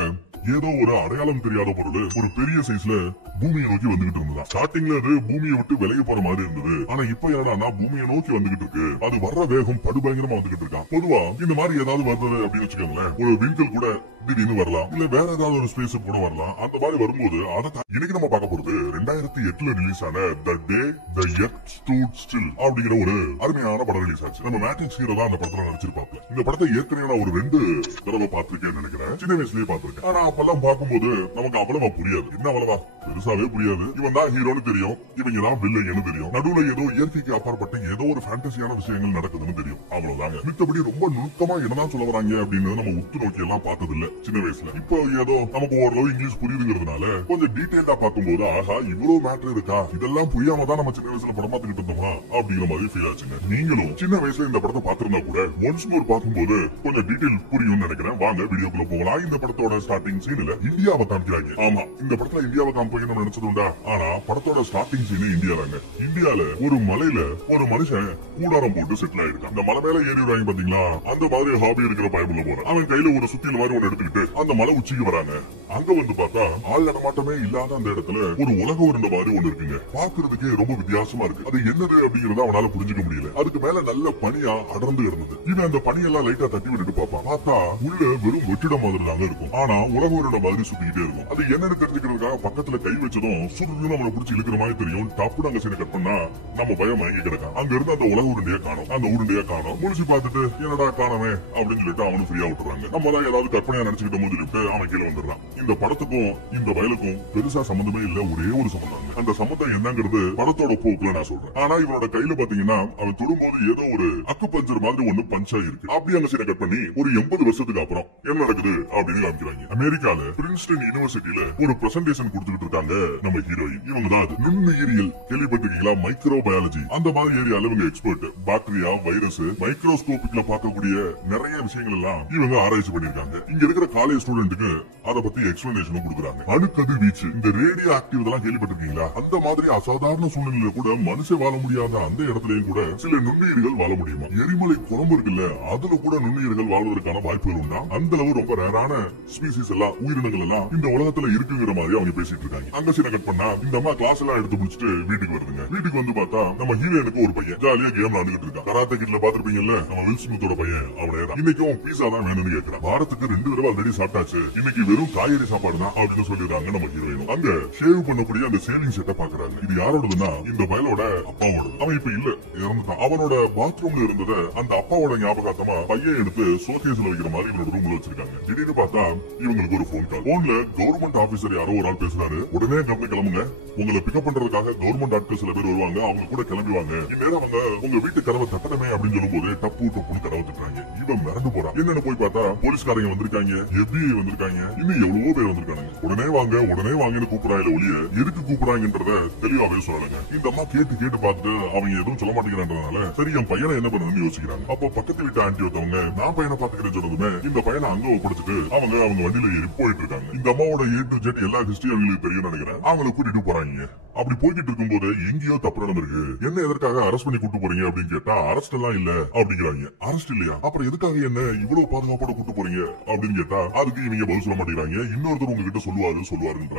ஏதோ ஒரு அடையாளம் தெரியாத பொருள் ஒரு பெரிய சைஸ்ல பூமியை நோக்கி வந்துகிட்டு இருந்ததா. ஸ்டார்டிங்ல அது பூமியை விட்டு விலகி போற மாதிரி இருந்தது. ஆனா இப்ப என்னன்னா பூமியை நோக்கி வந்துகிட்டு இருக்கு. அது வர்ற வேகம் படுபயங்கரமா வந்துகிட்டு இருக்கா. பொதுவா இந்த மாதிரி ஏதாவது வருது அப்படின்னு வச்சுக்கோங்களேன், ஒரு விண்கல் கூட திடீர்னு வரலாம், இல்ல வேற ஏதாவது ஒரு ஸ்பேஸ் கூட வரலாம். அந்த மாதிரி வரும்போது அதை இன்னைக்கு நம்ம பார்க்க போறது 2008 ரிலீஸ் ஆன தி டே தி எர்த் ஸ்டூட் ஸ்டில் அப்படிங்கிற ஒரு அருமையான படம் ரிலீஸ் ஆச்சு. நம்ம மேட்ரிக்ஸ் ஹீரோ தான் அந்த படத்துல நடிச்சிருப்பாங்க. இந்த படத்தை ஏற்கனவே நான் ஒரு 2 தடவை பார்த்திருக்கேன்னு நினைக்கிறேன். சின்ன வயசுலயே பார்த்திருக்கேன். ஆனா அப்பெல்லாம் பார்க்கும்போது நமக்கு அவ்வளவா புரியாது. என்ன அவ்வளவா பெருசாவே புரியாது. இவன் தான் ஹீரோன்னு தெரியும், இவங்க தான் வில்லன்னு தெரியும். நடுவுல ஏதோ இயற்கைக்கு அப்பாற்பட்ட ஏதோ ஒரு ஃபேண்டசியான விஷயங்கள் நடக்குதுன்னு தெரியும். அவ்வளவுதாங்க. மித்தபடி ரொம்ப நுணுக்கமா என்னதான் சொல்ல வராங்க அப்படின்னு நம்ம உத்து நோக்கி எல்லாம் பார்த்தது இல்ல சின்ன வயசுல. இப்போ ஏதோ நமக்கு ஓரளவு இங்கிலீஷ் புரியுதுங்கிறதுனால கொஞ்சம் டீடைலா பார்க்கும்போது ஆஹா இவ்வளவு மேட்டர் இருக்கா, இதெல்லாம் புரியாம தான் நம்ம சின்ன வயசுல படம் பார்த்துக்கிட்டு இருந்தோமா அப்படிங்கிற மாதிரி ஃபீல் ஆச்சுங்க. நீங்களும் சின்ன வயசுல இந்த படத்தை பார்த்திருந்தா கூட ஒன்ஸ் மோர் பார்க்கும்போது கொஞ்சம் டீடைல் புரியும்னு நினைக்கிறேன். வாங்க வீடியோக்குள்ள போகலாம். இந்த படத்தோட ஸ்டார்டிங் சீன்ல இந்தியாவை காமிக்கிறாங்க. ஆமா, இந்த படத்துல இந்தியாவை காமிப்பீங்கன்னு நினைச்சது உண்டா? ஆனா படத்தோட ஸ்டார்டிங் சீன் இந்தியால. இந்தியால ஒரு மலையில ஒரு மனுஷன் கூடாரம் போட்டு செட்டில் ஆயிருக்கான். அந்த மலை மேல ஏறி வராங்க பாத்தீங்களா, அந்த மாதிரி ஹாபி இருக்கிற பயமுள்ள போறான். அவன் கையில ஒரு சுத்தியல் மாதிரி ஒண்ணு எடுத்துக்கிட்டு அந்த மலை உச்சிக்கு வராங்க. அங்க வந்து பார்த்தா ஆள் நடமாட்டமே இல்லாத அந்த இடத்துல ஒரு உலக உருண்டை மாதிரி ஒண்ணு இருக்குங்க. பாக்குறதுக்கு ரொம்ப வித்தியாசமா இருக்கு. அது என்னது அப்படிங்கறத அவனால புரிஞ்சுக்க முடியல. அதுக்கு மேல நல்ல பனியா அடர்ந்து இருந்தது. இவன் அந்த பனியெல்லாம் லைட்டா தட்டி விட்டுட்டு பாப்பான். பார்த்தா உள்ள வெறும் வெற்றிடம் மாதிரி தாங்க இருக்கும். ஆனா உலக உருண்டை மாதிரி சுத்திக்கிட்டே இருக்கும். அது என்னன்னு தெரிஞ்சுக்கிறதுக்காக பக்கத்துல கை வச்சதும் சுருன்னு நம்மளை பிடிச்சி இழுக்கிற மாதிரி தெரியும். டப்புனு அங்க சீனை கட் பண்ணா நம்ம பயம் மயங்கி கிடக்கான். அங்க இருந்து அந்த உலக உருண்டையா காணும். அந்த உருண்டையா காணும். முடிச்சு பார்த்துட்டு என்னடா காணவே அப்படின்னு சொல்லிட்டு அவனு ஃப்ரீயா விட்டுறாங்க. நம்ம தான் ஏதாவது கற்பனையா நினைச்சுக்கிட்ட போது சொல்லிட்டு அவன் கீழே வந்துடுறான். இந்த படத்துக்கும் இந்த வயலுக்கும் பெருசா சம்பந்தமே இல்ல, ஒரே ஒரு சம்பந்தம். அந்த சம்பந்தம் என்னங்கிறது படத்தோட போக்குல நான் சொல்றேன். ஆனா இவனோட கையில பாத்தீங்கன்னா அவன் தொடும்போது ஏதோ ஒரு அக்கு பஞ்சர் மாதிரி ஒண்ணு பஞ்சா இருக்கு. அப்படி அங்க சீனை கட் பண்ணி ஒரு 80 வருஷத்துக்கு அப்புறம் என்ன நடக்குது அப்படின்னு காமிக்கிறாங்க. அமெரிக்கால பிரின்ஸ்டன் யூனிவர்சிட்டியில ஒரு பிரசன்டேஷன் கொடுத்துட்டு இருக்காங்க நம்ம ஹீரோயின். இவங்க தான் நுண்ணுயிரியல் கேள்விப்பட்டிருக்கீங்களா, மைக்ரோ பயாலஜி அந்த மாதிரி ஏரியால இவங்க எக்ஸ்பர்ட். பாக்டீரியா, வைரஸ், மைக்ரோஸ்கோபிக்ல பார்க்கக்கூடிய நிறைய விஷயங்கள் எல்லாம் இவங்க ஆராய்ச்சி பண்ணிருக்காங்க. இங்க இருக்கிற காலேஜ் ஸ்டூடெண்ட்டுக்கு அதை பத்தி எக்ஸ்பிளனேஷன் கொடுக்குறாங்க. அணுக்கதிர் வீச்சு, இந்த ரேடியோ ஆக்டிவ் இதெல்லாம் கேள்விப்பட்டிருக்கீங்களா, அந்த மாதிரி அசாதாரண சூழ்நிலையில கூட மனுஷன் வாழ முடியாத அந்த இடத்துலயும் கூட சில நுண்ணுயிர்கள் வாழ முடியுமா? எரிமலை குழம்பு இருக்குல்ல, அதுல கூட நுண்ணுயிர்கள் வாழ்வதற்கான வாய்ப்புகள் உண்டா? அந்த அளவு ரொம்ப ரேரான ஸ்பீசிஸ் எல்லாம், உயிரினங்கள் எல்லாம் இந்த உலகத்துல இருக்குங்கிற மாதிரி அவங்க பேசிட்டு இருக்காங்க. அங்க சீனை கட் பண்ணா இந்த அம்மா கிளாஸ் எல்லாம் எடுத்து முடிச்சுட்டு வீட்டுக்கு வருதுங்க. வீட்டுக்கு வந்து பார்த்தா நம்ம ஹீரோனுக்கு ஒரு பையன் ஜாலியா கேம் விளையாண்டுட்டு இருக்கான். கராத்தே கிட்ல பாத்துருப்பீங்கல்ல, நம்ம வில் ஸ்மித்தோட பையன். அவனே தான் இன்னைக்கும் பீஸா தான் வேணும்னு கேட்கிறான். வாரத்துக்கு 2 தடவை ஆல்ரெடி சாப்பிட்டாச்சு, இன்னைக்கு வெறும் காய்கறி சாப்பாடு தான் அப்படின்னு சொல்லிடுறாங்க நம்ம ஹீரோயினும். அங்க ஷேவ் பண்ணக்கூடிய அந்த சேவிங் செட்டை பாக்குறாங்க. இது யாரோடதுன்னா இந்த பயலோட அப்பாவோட. அவன் இப்ப இல்ல, இறந்துட்டான். அவனோட பாத்ரூம்ல இருந்தத அந்த அப்பாவோட ஞாபகார்த்தமா பையன் எடுத்து ஷோகேஸ்ல வைக்கிற மாதிரி இவனோட ரூம்ல வச்சிருக்காங்க. திடீர்னு பார்த்தா இவங்களுக்கு ஒரு போன் கால். போன்ல கவர்மெண்ட் ஆபீசர் யாரோ ஒரு ஆள் பேசுறாரு. உடனே கிளம்புங்க, உங்களை பிக்கப் பண்றதுக்காக கவர்மெண்ட் ஆட்கள் சில பேர் வருவாங்க, அவங்க கூட கிளம்புவாங்க. இந்நேரம் அவங்க உங்க வீட்டு கதவை தட்டணுமே அப்படின்னு சொல்லும் போது டப்புன்னு கதவை தட்டுறாங்க. இவன் மிரண்டு போறான். என்னன்னு போய் பார்த்தா போலீஸ்காரங்க வந்திருக்காங்க, FBI வந்திருக்காங்க, இன்னும் எவ்வளவோ பேர் வந்திருக்காங்க. உடனே வாங்கன்னு கூப்பிடுறாங்க. ஒளிய எதுக்கு கூப்பிடுறாங்கன்றத தெளிவாவே சொல்லலைங்க. இந்த அம்மா கேட்டு பார்த்துட்டு அவங்க எதுவும் சொல்ல மாட்டேங்கிறான்றதுனால சரி என் பையனை என்ன பண்ணணும்னு யோசிக்கிறாங்க. அப்போ பக்கத்து வீட்டு ஆண்டி ஒருத்தவங்க நான் பையனை பாத்துக்கிறேன்னு சொன்னதுமே இந்த பையனை அங்க ஒப்படைச்சிட்டு அவங்க வண்டியில ஏறி போயிட்டு இருக்காங்க. இந்த அம்மாவோட A to Z எல்லா ஹிஸ்டரி அவங்களுக்கு தெரியும் நினைக்கிறேன். அவங்களை கூட்டிட்டு போறாங்க. அப்படி போய்கிட்டு இருக்கும் போது எங்கேயோ தப்பு நடந்திருக்கு, என்ன எதற்காக அரெஸ்ட் பண்ணி கூட்டு போறீங்க அப்படின்னு கேட்டா அரெஸ்ட் எல்லாம் இல்ல அப்படிங்கிறாங்க. அரெஸ்ட் இல்லையா, அப்புறம் எதுக்காக என்ன இவ்வளவு பாதுகாப்போட கூட்டு போறீங்க அப்படின்னு கேட்டா அதுக்கு இவங்க பதில் சொல்ல மாட்டேங்கிறாங்க. இன்னொருத்தர் உங்ககிட்ட சொல்லுவாருன்றாங்க.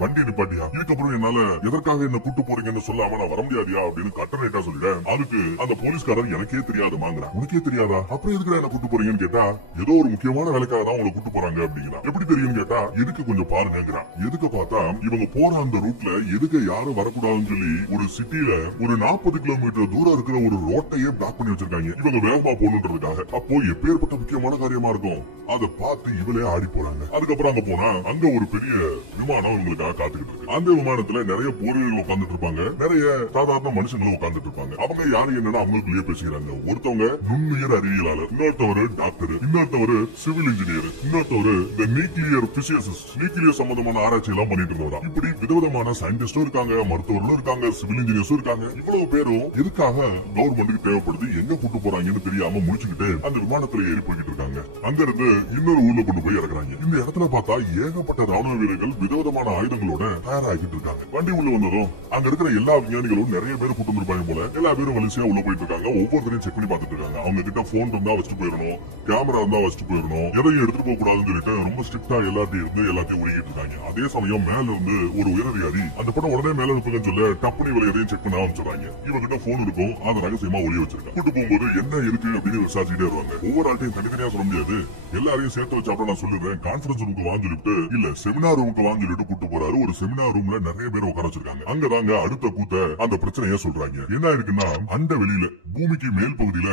வண்டி நிப்பாட்டியா, இதுக்கப்புறம் என்னால எதற்காக என்ன கூட்டு போறீங்கன்னு சொல்லாம நான் வர முடியாதியா அப்படின்னு கட்டணேட்டா சொல்லிட்டேன். அதுக்கு அந்த போலீஸ்காரர் எனக்கே தெரியாதுமாங்கிறான். உனக்கே தெரியாதா, அப்புறம் எதுக்கு என்ன கூட்டு போறீங்கன்னு கேட்டா, ஏதோ ஒரு முக்கியமான வேலைக்காக தான் உங்களை கூட்டு போறாங்க அப்படிங்கிறான். எப்படி தெரியும் கேட்டா, எதுக்கு கொஞ்சம் பாருங்கிறான். எதுக்கு பார்த்தா இவங்க போற அந்த ரூட்ல எதுக்கு யாரும் வரக்கூடாதுன்னு சொல்லி ஒரு சிட்டில ஒரு 40 கிலோமீட்டர் தூரம் இருக்கிற ஒரு ரோட்டையே பிளாக் பண்ணி வச்சிருக்காங்க இவங்க வேகமா போகணுன்றதுக்காக. அப்போ எப்பேற்பட்ட முக்கியமான காரியமா இருக்கும். அதை பார்த்து இவளே ஆடி போறாங்க. அதுக்கப்புறம் அங்க போனா அங்க ஒரு பெரிய விமானம் இவங்களுக்காக காத்துக்கிட்டு இருக்கு. அந்த விமானத்துல நிறைய போர்வீரர்கள் உட்கார்ந்துட்டு இருப்பாங்க, நிறைய சாதாரண மனுஷங்களும் உட்கார்ந்துட்டு இருப்பாங்க. அவங்க யாரு என்னன்னா அவங்களுக்குள்ளேயே பேசுகிறாங்க. ஒருத்தவங்க நுண்ணுயிர் அறிவியலாளர், இன்னொருத்தவரு டாக்டர், இன்னொருத்தவரு சிவில் இன்ஜினியர், இன்னொருத்தவரு இந்த நியூக்ளியர் பிசிசிஸ்ட், நியூக்ளியர் சம்பந்தமான ஆராய்ச்சி எல்லாம் பண்ணிட்டு இருந்தவரா. இப்படி விதவிதமான சயின்டிஸ்டும் இருக்காங்க, மருத்துவர்களும் இருக்காங்க, சிவில் இன்ஜினியர்ஸும் இருக்காங்க. இவ்வளவு பேரும் எதுக்காக கவர்மெண்ட்டுக்கு தேவைப்படுது, எங்க கூட்டு போறாங்கன்னு தெரியாம முடிச்சுக்கிட்டு அந்த விமானத்துல ஏறி போய்கிட்டு இருக்காங்க. அங்க இருந்து இன்னொரு ஊர்ல கொண்டு போய் இறக்குறாங்க. இந்த இடத்துல பார்த்தா ஏகப்பட்ட ராணுவ வீரர்கள் விதவிதமான ஆயுதங்களோட தயாராகிட்டு இருக்காங்க. வண்டி உள்ள வந்ததும் அங்க இருக்கிற எல்லா விஞ்ஞானிகளும் நிறைய பேர் கூட்டம் இருப்பாங்க போல. எல்லா பேரும் வரிசையா உள்ள போயிட்டு இருக்காங்க. ஒவ்வொருத்தரையும் செக் பண்ணி பார்த்துட்டு இருக்காங்க. அவங்க கிட்ட போன் இருந்தா வச்சுட்டு போயிடணும், கேமரா இருந்தா வச்சுட்டு போயிடணும், எதையும் எடுத்துட்டு போக கூடாதுன்னு சொல்லிட்டு ரொம்ப ஸ்ட்ரிக்டா எல்லாத்தையும் ஒழுங்கிட்டு இருக்காங்க. அதே சமயம் மேல இருந்து ஒரு உயரதிகாரி அந்த படம் உடனே மேல இருப்பதுன்னு சொல்ல டப்புனி விலையதையும் செக் பண்ண ஆரம்பிச்சிடறாங்க. இவங்கிட்ட போன் இருக்கும், அதை ரகசியமா ஒளி வச்சிருக்காங்க. கூட்டு போகும்போது என்ன இருக்கு அப்படின்னு விசாரிச்சுட்டே வருவாங்க. ஒவ்வொரு ஆட்டையும் தனித்தனியா சொல்ல முடியாது, எல்லாரையும் சேர்த்து வச்சாப்ப நான் சொல்லுவேன். கான்பரன்ஸ் ரூமுக்கு வாங்கி சொல்லிட்டு இல்ல செமினார் ரூமுக்கு வாங்கி சொல்லிட்டு கூட்டு போறாரு. ஒரு செமினார் ரூம்ல நிறைய பேர் உட்கார வச்சிருக்காங்க. அங்கதாங்க அடுத்த கூத்த அந்த பிரச்சனைய சொல்றாங்க. என்ன இருக்குன்னா, அந்த வெளியில பூமிக்கு மேல் பகுதியில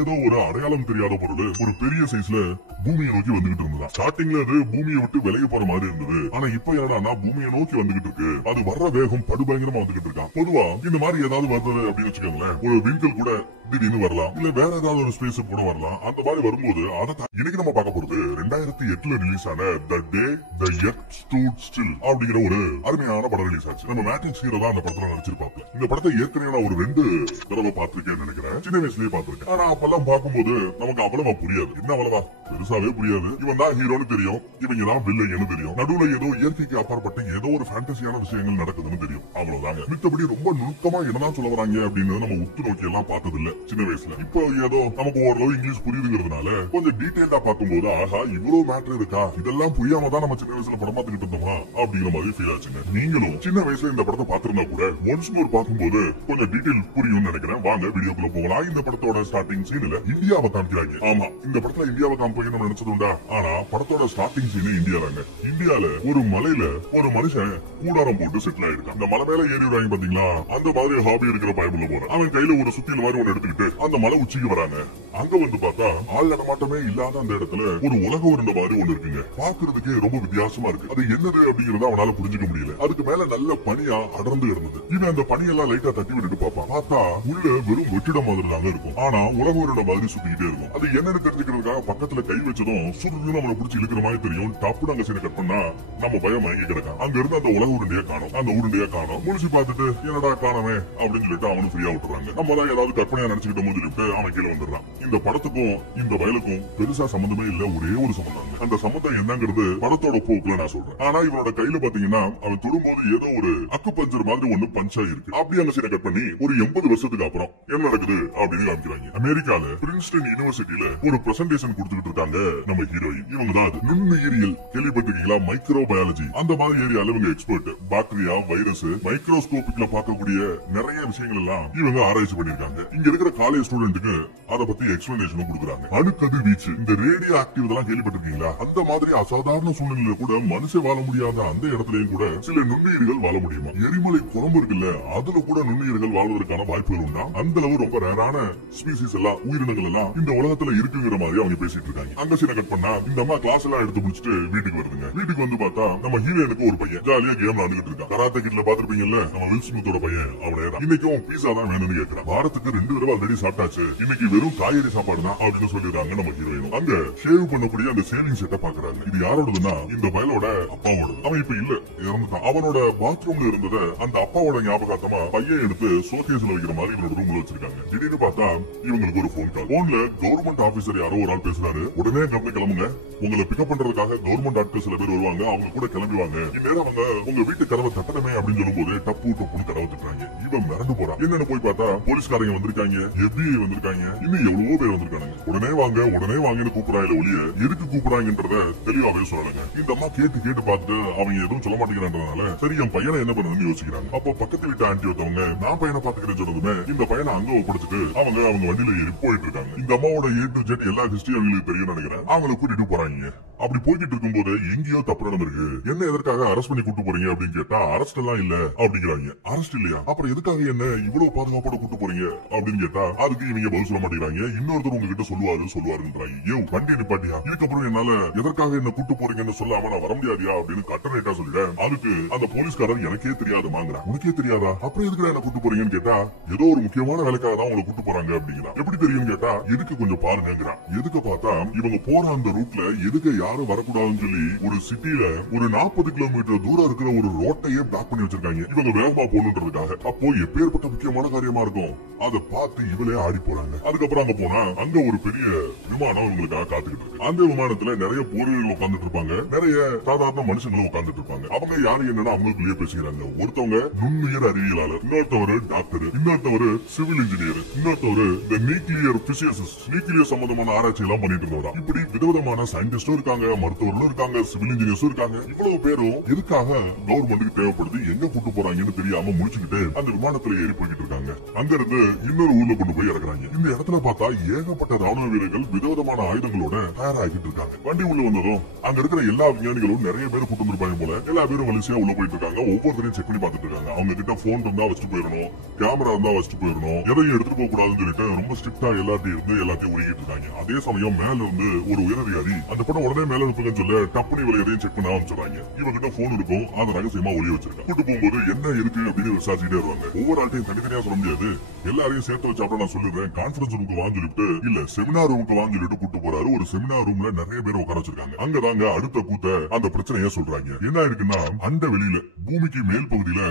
ஏதோ ஒரு அடையாளம் தெரியாத பொருள் ஒரு பெரிய சைஸ்ல பூமியை நோக்கி வந்துகிட்டு இருந்ததா. ஸ்டார்டிங்ல அது பூமியை விட்டு விலகி போற மாதிரி இருந்தது. ஆனா இப்ப என்னன்னா பூமியை நோக்கி வந்துகிட்டு இருக்கு. அது வர்ற வேகம் படுபயங்கரமா வந்துகிட்டு இருக்கா. பொதுவா இந்த மாதிரி ஏதாவது வருது அப்படின்னு வச்சுக்கோங்களேன், ஒரு விண்கல் கூட திடீர்னு வரலாம், இல்ல வேற ஏதாவது ஒரு ஸ்பேஸ் கூட வரலாம். அந்த மாதிரி வரும்போது அதை இன்னைக்கு நம்ம பார்க்க போறது 2008 ரிலீஸ் ஆன தி டே தி எர்த் ஸ்டூட் ஸ்டில் அப்படிங்கிற ஒரு அருமையான படம் ரிலீஸ் ஆச்சு. நம்ம மேட்ரிக்ஸ் ஹீரோ தான் அந்த படத்துல நடிச்சிருப்பாங்க. இந்த படத்தை ஏற்கனவே நான் ஒரு 2 தடவை பார்த்திருக்கேன்னு நினைக்கிறேன். சின்ன வயசுலயே பார்த்திருக்கேன். ஆனா அப்பெல்லாம் பார்க்கும்போது நமக்கு அவ்வளவா புரியாது. என்ன அவ்வளவா பெருசாவே புரியாது. இவன் தான் ஹீரோன்னு தெரியும், இவங்க தான் வில்லைன்னு தெரியும். நடுவுல ஏதோ இயற்கைக்கு அப்பாற்பட்ட ஏதோ ஒரு ஃபேண்டசியான விஷயங்கள் நடக்குதுன்னு தெரியும். அவ்வளவுதாங்க. மித்தபடி ரொம்ப நுணுக்கமா என்னதான் சொல்ல வராங்க அப்படின்னு நம்ம உத்து நோக்கி எல்லாம் பார்த்தது இல்ல சின்ன வயசுல. இப்போ ஏதோ நமக்கு ஓரளவு இங்கிலீஷ் புரியுதுங்கிறதுனால கொஞ்சம் டீடைல்டா பார்க்கும்போது ஆஹா இவ்வளவு மேட்டர் இருக்கா, இதெல்லாம் புரியாம தான் நம்ம சின்ன வயசுல படம் பார்த்துக்கிட்டு இருந்தோமா அப்படிங்கிற மாதிரி ஃபீல் ஆச்சுங்க. நீங்களும் சின்ன வயசுல இந்த படத்தை பார்த்திருந்தா கூட ஒன்ஸ் மோர் பார்க்கும்போது கொஞ்சம் டீடைல் புரியும்னு நினைக்கிறேன். வாங்க வீடியோக்குள்ள போகலாம். இந்த படத்தோட ஸ்டார்டிங் சீன்ல இந்தியாவை காமிக்கிறாங்க. ஆமா, இந்த படத்துல இந்தியாவை காமிப்பீங்க நம்ம நினைச்சது உண்டா? ஆனா படத்தோட ஸ்டார்டிங் சீன் இந்தியால. இந்தியால ஒரு மலையில ஒரு மனுஷன் கூடாரம் போட்டு செட்டில் ஆயிருக்கான். அந்த மலை மேல ஏறி விடுறாங்க பாத்தீங்களா, அந்த மாதிரி ஹாபி இருக்கிற பயமுள்ள போற அவன் கையில ஒரு சுத்தியல் மாதிரி ஒண்ணு எடுத்துக்கிட்டு அந்த மலை உச்சிக்கு வராங்க. அங்க வந்து பார்த்தா ஆள் நடமாட்டமே இல்லாத அந்த இடத்துல ஒரு உலக உருண்டை மாதிரி ஒண்ணு இருக்குங்க. பாக்குறதுக்கு ரொம்ப வித்தியாசமா இருக்கு. அது என்னது அப்படிங்கறத அவனால புரிஞ்சுக்க முடியல. அதுக்கு மேல நல்ல பனியா அடர்ந்து இருந்தது. இவன் அந்த பனியெல்லாம் லைட்டா தட்டி விட்டுட்டு பாப்பான். பார்த்தா உள்ள வெறும் வெற்றிடம் மாதிரி தாங்க இருக்கும். ஆனா உலக உருண்டை மாதிரி சுத்திக்கிட்டே இருக்கும். அது என்னன்னு தெரிஞ்சுக்கிறதுக்காக பக்கத்துல கை வச்சதும் சுருன்னு நம்மளை பிடிச்சி இழுக்கிற மாதிரி தெரியும். டப்புனு அங்க சீனை கட் பண்ணா நம்ம பயம் மயங்கி கிடக்கான். அங்க இருந்து அந்த உலக உருண்டையா காணும். அந்த உருண்டையா காணும். முடிச்சு பார்த்துட்டு என்னடா காணவே அப்படின்னு சொல்லிட்டு அவனு ஃப்ரீயா விட்டுறாங்க. நம்ம தான் ஏதாவது கற்பனையா நினைச்சுக்கிட்ட போது சொல்லிட்டு அவன் கீழே வந்துடுறான். இந்த படத்துக்கும் இந்த வயலுக்கும் பெருசா சம்பந்தமே இல்ல, ஒரே ஒரு சம்பந்தம். அந்த சம்பந்தம் என்னங்கிறது படத்தோட போக்குல நான் சொல்றேன். ஆனா இவனோட கையில பாத்தீங்கன்னா அவன் தொடும்போது ஏதோ ஒரு அக்கு பஞ்சர் மாதிரி ஒண்ணு பஞ்சா இருக்கு. அப்படி அங்க சீனை கட் பண்ணி ஒரு 80 வருஷத்துக்கு அப்புறம் என்ன நடக்குது அப்படின்னு காமிக்கிறாங்க. அமெரிக்கால பிரின்ஸ்டன் யூனிவர்சிட்டியில ஒரு பிரசன்டேஷன் கொடுத்துட்டு இருக்காங்க நம்ம ஹீரோயின். இவங்க தான் நுண்ணுயிரியல் கேள்விப்பட்டிருக்கீங்களா, மைக்ரோ பயாலஜி அந்த மாதிரி ஏரியால இவங்க எக்ஸ்பர்ட். பாக்டீரியா, வைரஸ், மைக்ரோஸ்கோபிக்ல பார்க்கக்கூடிய நிறைய விஷயங்கள் எல்லாம் இவங்க ஆராய்ச்சி பண்ணிருக்காங்க. இங்க இருக்கிற காலேஜ் ஸ்டூடெண்ட்டுக்கு அத பத்தி எக்ஸ்பிளனேஷன் கொடுக்குறாங்க. அணுக்கதிர் வீச்சு, இந்த ரேடியோ ஆக்டிவ் இதெல்லாம் கேள்விப்பட்டிருக்கீங்களா, அந்த மாதிரி அசாதாரண சூழ்நிலையில கூட மனுஷன் வாழ முடியாத அந்த இடத்துலயும் கூட சில நுண்ணுயிர்கள் வாழ முடியுமா? எரிமலை குழம்பு இருக்குல்ல, அதுல கூட நுண்ணுயிர்கள் வாழ்வதற்கான வாய்ப்புகள் உண்டா? அந்த அளவு ரொம்ப ரேரான ஸ்பீசிஸ் எல்லாம், உயிரினங்கள் எல்லாம் இந்த உலகத்துல இருக்குங்கிற மாதிரி அவங்க பேசிட்டு இருக்காங்க. அங்க சீனை கட் பண்ணா இந்த அம்மா கிளாஸ் எல்லாம் எடுத்து முடிச்சுட்டு வீட்டுக்கு வருதுங்க. வீட்டுக்கு வந்து பார்த்தா நம்ம ஹீரோனுக்கு ஒரு பையன் ஜாலியா கேம் விளையாண்டுட்டு இருக்கான். கராத்தே கிட்ல பாத்துருப்பீங்கல்ல, நம்ம வில் ஸ்மித்தோட பையன். அவனே இன்னைக்கும் பீஸா தான் வேணும்னு கேட்கிறான். வாரத்துக்கு 2 தடவை ஆல்ரெடி சாப்பிட்டாச்சு, இன்னைக்கு வெறும் காய்கறி சாப்பாடு தான் அப்படின்னு சொல்லிடுறாங்க நம்ம ஹீரோயினும். அங்க ஷேவ் பண்ணக்கூடிய அந்த சேவிங் செட்டை பாக்குறாங்க. இது யாரோடதுன்னா இந்த பயலோட அப்பாவோட. அவன் இப்ப இல்ல, இறந்துட்டான். அவனோட பாத்ரூம்ல இருந்தத அந்த அப்பாவோட ஞாபகார்த்தமா பையன் எடுத்து ஷோகேஸ்ல வைக்கிற மாதிரி இவனோட ரூம்ல வச்சிருக்காங்க. திடீர்னு பார்த்தா இவங்களுக்கு ஒரு போன் கால். போன்ல கவர்மெண்ட் ஆபீசர் யாரோ ஒரு ஆள் பேசுறாரு. உடனே கிளம்புங்க, உங்களை பிக்கப் பண்றதுக்காக கவர்மெண்ட் ஆட்கள் சில பேர் வருவாங்க, அவங்க கூட கிளம்புவாங்க. இந்நேரம் அவங்க உங்க வீட்டு கதவை தட்டணுமே அப்படின்னு சொல்லும் போது டப்பு டப்புன்னு கதவை தட்டுறாங்க. இவன் மிரண்டு போறான். என்னன்னு போய் பார்த்தா போலீஸ்காரங்க வந்திருக்காங்க, FBI வந்திருக்காங்க, இன்னும் எவ்வளவோ பேர் வந்திருக்காங்க. உடனே வாங்கன்னு கூப்பிடுறாங்க ஒழிய எதுக்கு கூப்பிடுறாங்கன்றத தெளிவாவே சொல்லல. சொல்றாங்க. இந்த அம்மா கேட்டு கேட்டு பார்த்துட்டு அவங்க எதுவும் சொல்ல மாட்டேங்கிறான்றதுனால சரி என் பையனை என்ன பண்ணணும்னு யோசிக்கிறாங்க. அப்போ பக்கத்து வீட்டு ஆண்டி ஒருத்தவங்க நான் பையனை பாத்துக்கிறேன்னு சொன்னதுமே இந்த பையனை அங்க ஒப்படைச்சிட்டு அவங்க வண்டியில ஏறி போயிட்டு இருக்காங்க. இந்த அம்மாவோட A to Z எல்லா ஹிஸ்டரி அவங்களுக்கு தெரியும் நினைக்கிறேன். அவங்களை கூட்டிட்டு போறாங்க. அப்படி போய்கிட்டு இருக்கும் போது எங்கேயோ தப்பு நடந்திருக்கு. என்ன எதற்காக அரெஸ்ட் பண்ணி கூட்டு போறீங்க அப்படின்னு கேட்டா அரெஸ்ட் எல்லாம் இல்ல அப்படிங்கிறாங்க. அரெஸ்ட் இல்லையா, அப்புறம் எதுக்காக என்ன இவ்வளவு பாதுகாப்போட கூட்டு போறீங்க அப்படின்னு கேட்டா அதுக்கு இவங்க பதில் சொல்ல மாட்டேங்கிறாங்க. இன்னொருத்தர் உங்ககிட்ட சொல்லுவாருன்றாங்க. வண்டி நிப்பாட்டியா, இதுக்கப்புறம் என்னால எதற்காக என்ன கூட்டு போறீங்கன்னு சொல்லாம நான் வர முடியாதியா அப்படின்னு கட்டணைட்டா சொல்லிட்டேன். அதுக்கு அந்த போலீஸ்காரர் எனக்கே தெரியாதுமாங்கிறான். உனக்கே தெரியாதா, அப்புறம் எதுக்கு என்ன கூட்டு போறீங்கன்னு கேட்டா ஏதோ ஒரு முக்கியமான வேலைக்காக தான் உங்களை கூட்டு போறாங்க அப்படிங்கிறான். எப்படி தெரியும் கேட்டா எதுக்கு கொஞ்சம் பாருங்கிறான். எதுக்கு பார்த்தா இவங்க போற அந்த ரூட்ல எதுக்கு யாரும் வரக்கூடாதுன்னு சொல்லி ஒரு சிட்டில ஒரு 40 கிலோமீட்டர் தூரம் இருக்கிற ஒரு ரோட்டையே பிளாக் பண்ணி வச்சிருக்காங்க. இவங்க வேகமா போகணுன்றதுக்காக. அப்போ எப்பேற்பட்ட முக்கியமான காரியமா இருக்கும் அதை பார்த்து இவளே ஆடி போறாங்க. அதுக்கப்புறம் அங்க போனா அங்க ஒரு பெரிய விமானம் இவங்களுக்காக காத்துக்கிட்டு இருக்கு. அந்த விமானத்துல நிறைய போர்வீரர்கள் உட்கார்ந்துட்டு இருப்பாங்க, நிறைய சாதாரண மனுஷங்களும் உட்கார்ந்துட்டு இருப்பாங்க. அவங்க யாரு என்னன்னா அவங்களுக்குள்ளேயே பேசிக்கிறாங்க. ஒருத்தவங்க நுண்ணுயிர் அறிவியலாளர், இன்னொருத்தவரு டாக்டர், இன்னொருத்தவரு சிவில் இன்ஜினியர், இன்னொருத்தவரு இந்த நியூக்ளியர் பிசிசிஸ்ட், நியூக்ளியர் சம்பந்தமான ஆராய்ச்சி எல்லாம் பண்ணிட்டு இருந்தவரா. இப்படி விதவிதமான சயின்டிஸ்டும் இருக்காங்க, மருத்துவர்களும் இருக்காங்க, சிவில் இன்ஜினியர்ஸும் இருக்காங்க. இவ்வளவு பேரும் எதுக்காக கவர்மெண்ட்டுக்கு தேவைப்படுது, எங்க கூட்டு போறாங்கன்னு தெரியாம முடிச்சுக்கிட்டு அந்த விமானத்துல ஏறி போய்கிட்டு இருக்காங்க. அங்க இருந்து இன்னொரு ஊர்ல கொண்டு போய் இறக்குறாங்க. இந்த இடத்துல பார்த்தா ஏகப்பட்ட ராணுவ வீரர்கள் விதவிதமான ஆயுதங்களோட தயாராகிட்டு இருக்காங்க. வண்டி உள்ள வந்ததும் அங்க இருக்கிற எல்லா விஞ்ஞானிகளும் நிறைய பேர் கூட்டு வந்திருப்பாங்க போல. எல்லா பேரும் வரிசையா உள்ள போயிட்டு இருக்காங்க. ஒவ்வொருத்தரையும் செக் பண்ணி பார்த்துட்டு இருக்காங்க. அவங்க கிட்ட போன் இருந்தா வச்சுட்டு போயிடணும், கேமரா இருந்தா வச்சுட்டு போயிடணும், எதையும் எடுத்துட்டு போக கூடாதுன்னு சொல்லிட்டு ரொம்ப ஸ்ட்ரிக்டா எல்லாத்தையும் ஒழுங்கிட்டு இருக்காங்க. அதே சமயம் மேல இருந்து ஒரு உயரதிகாரி அந்த படம் உடனே மேல இருப்பதுன்னு சொல்ல டப்புனி விலையதையும் செக் பண்ண ஆரம்பிச்சிடறாங்க. இவங்கிட்ட போன் இருக்கும், அதை ரகசியமா ஒளி வச்சிருக்காங்க. கூட்டு போகும்போது என்ன இருக்கு அப்படின்னு விசாரிச்சுட்டே வருவாங்க. ஒவ்வொரு ஆட்டையும் தனித்தனியா சொல்ல முடியாது, எல்லாரையும் சேர்த்து வச்சாப்ப நான் சொல்லுவேன். கான்பரன்ஸ் ரூமுக்கு வாங்கி சொல்லிட்டு இல்ல செமினார் ரூமுக்கு வாங்கி சொல்லிட்டு கூட்டு போறாரு. ஒரு செமினார் ரூம்ல நிறைய பேர் உட்கார வச்சிருக்காங்க. அங்கதாங்க அடுத்த கூத்த அந்த பிரச்சனைய சொல்றாங்க. என்ன இருக்குன்னா அந்த வெளியில பூமிக்கு மேல் பகுதியில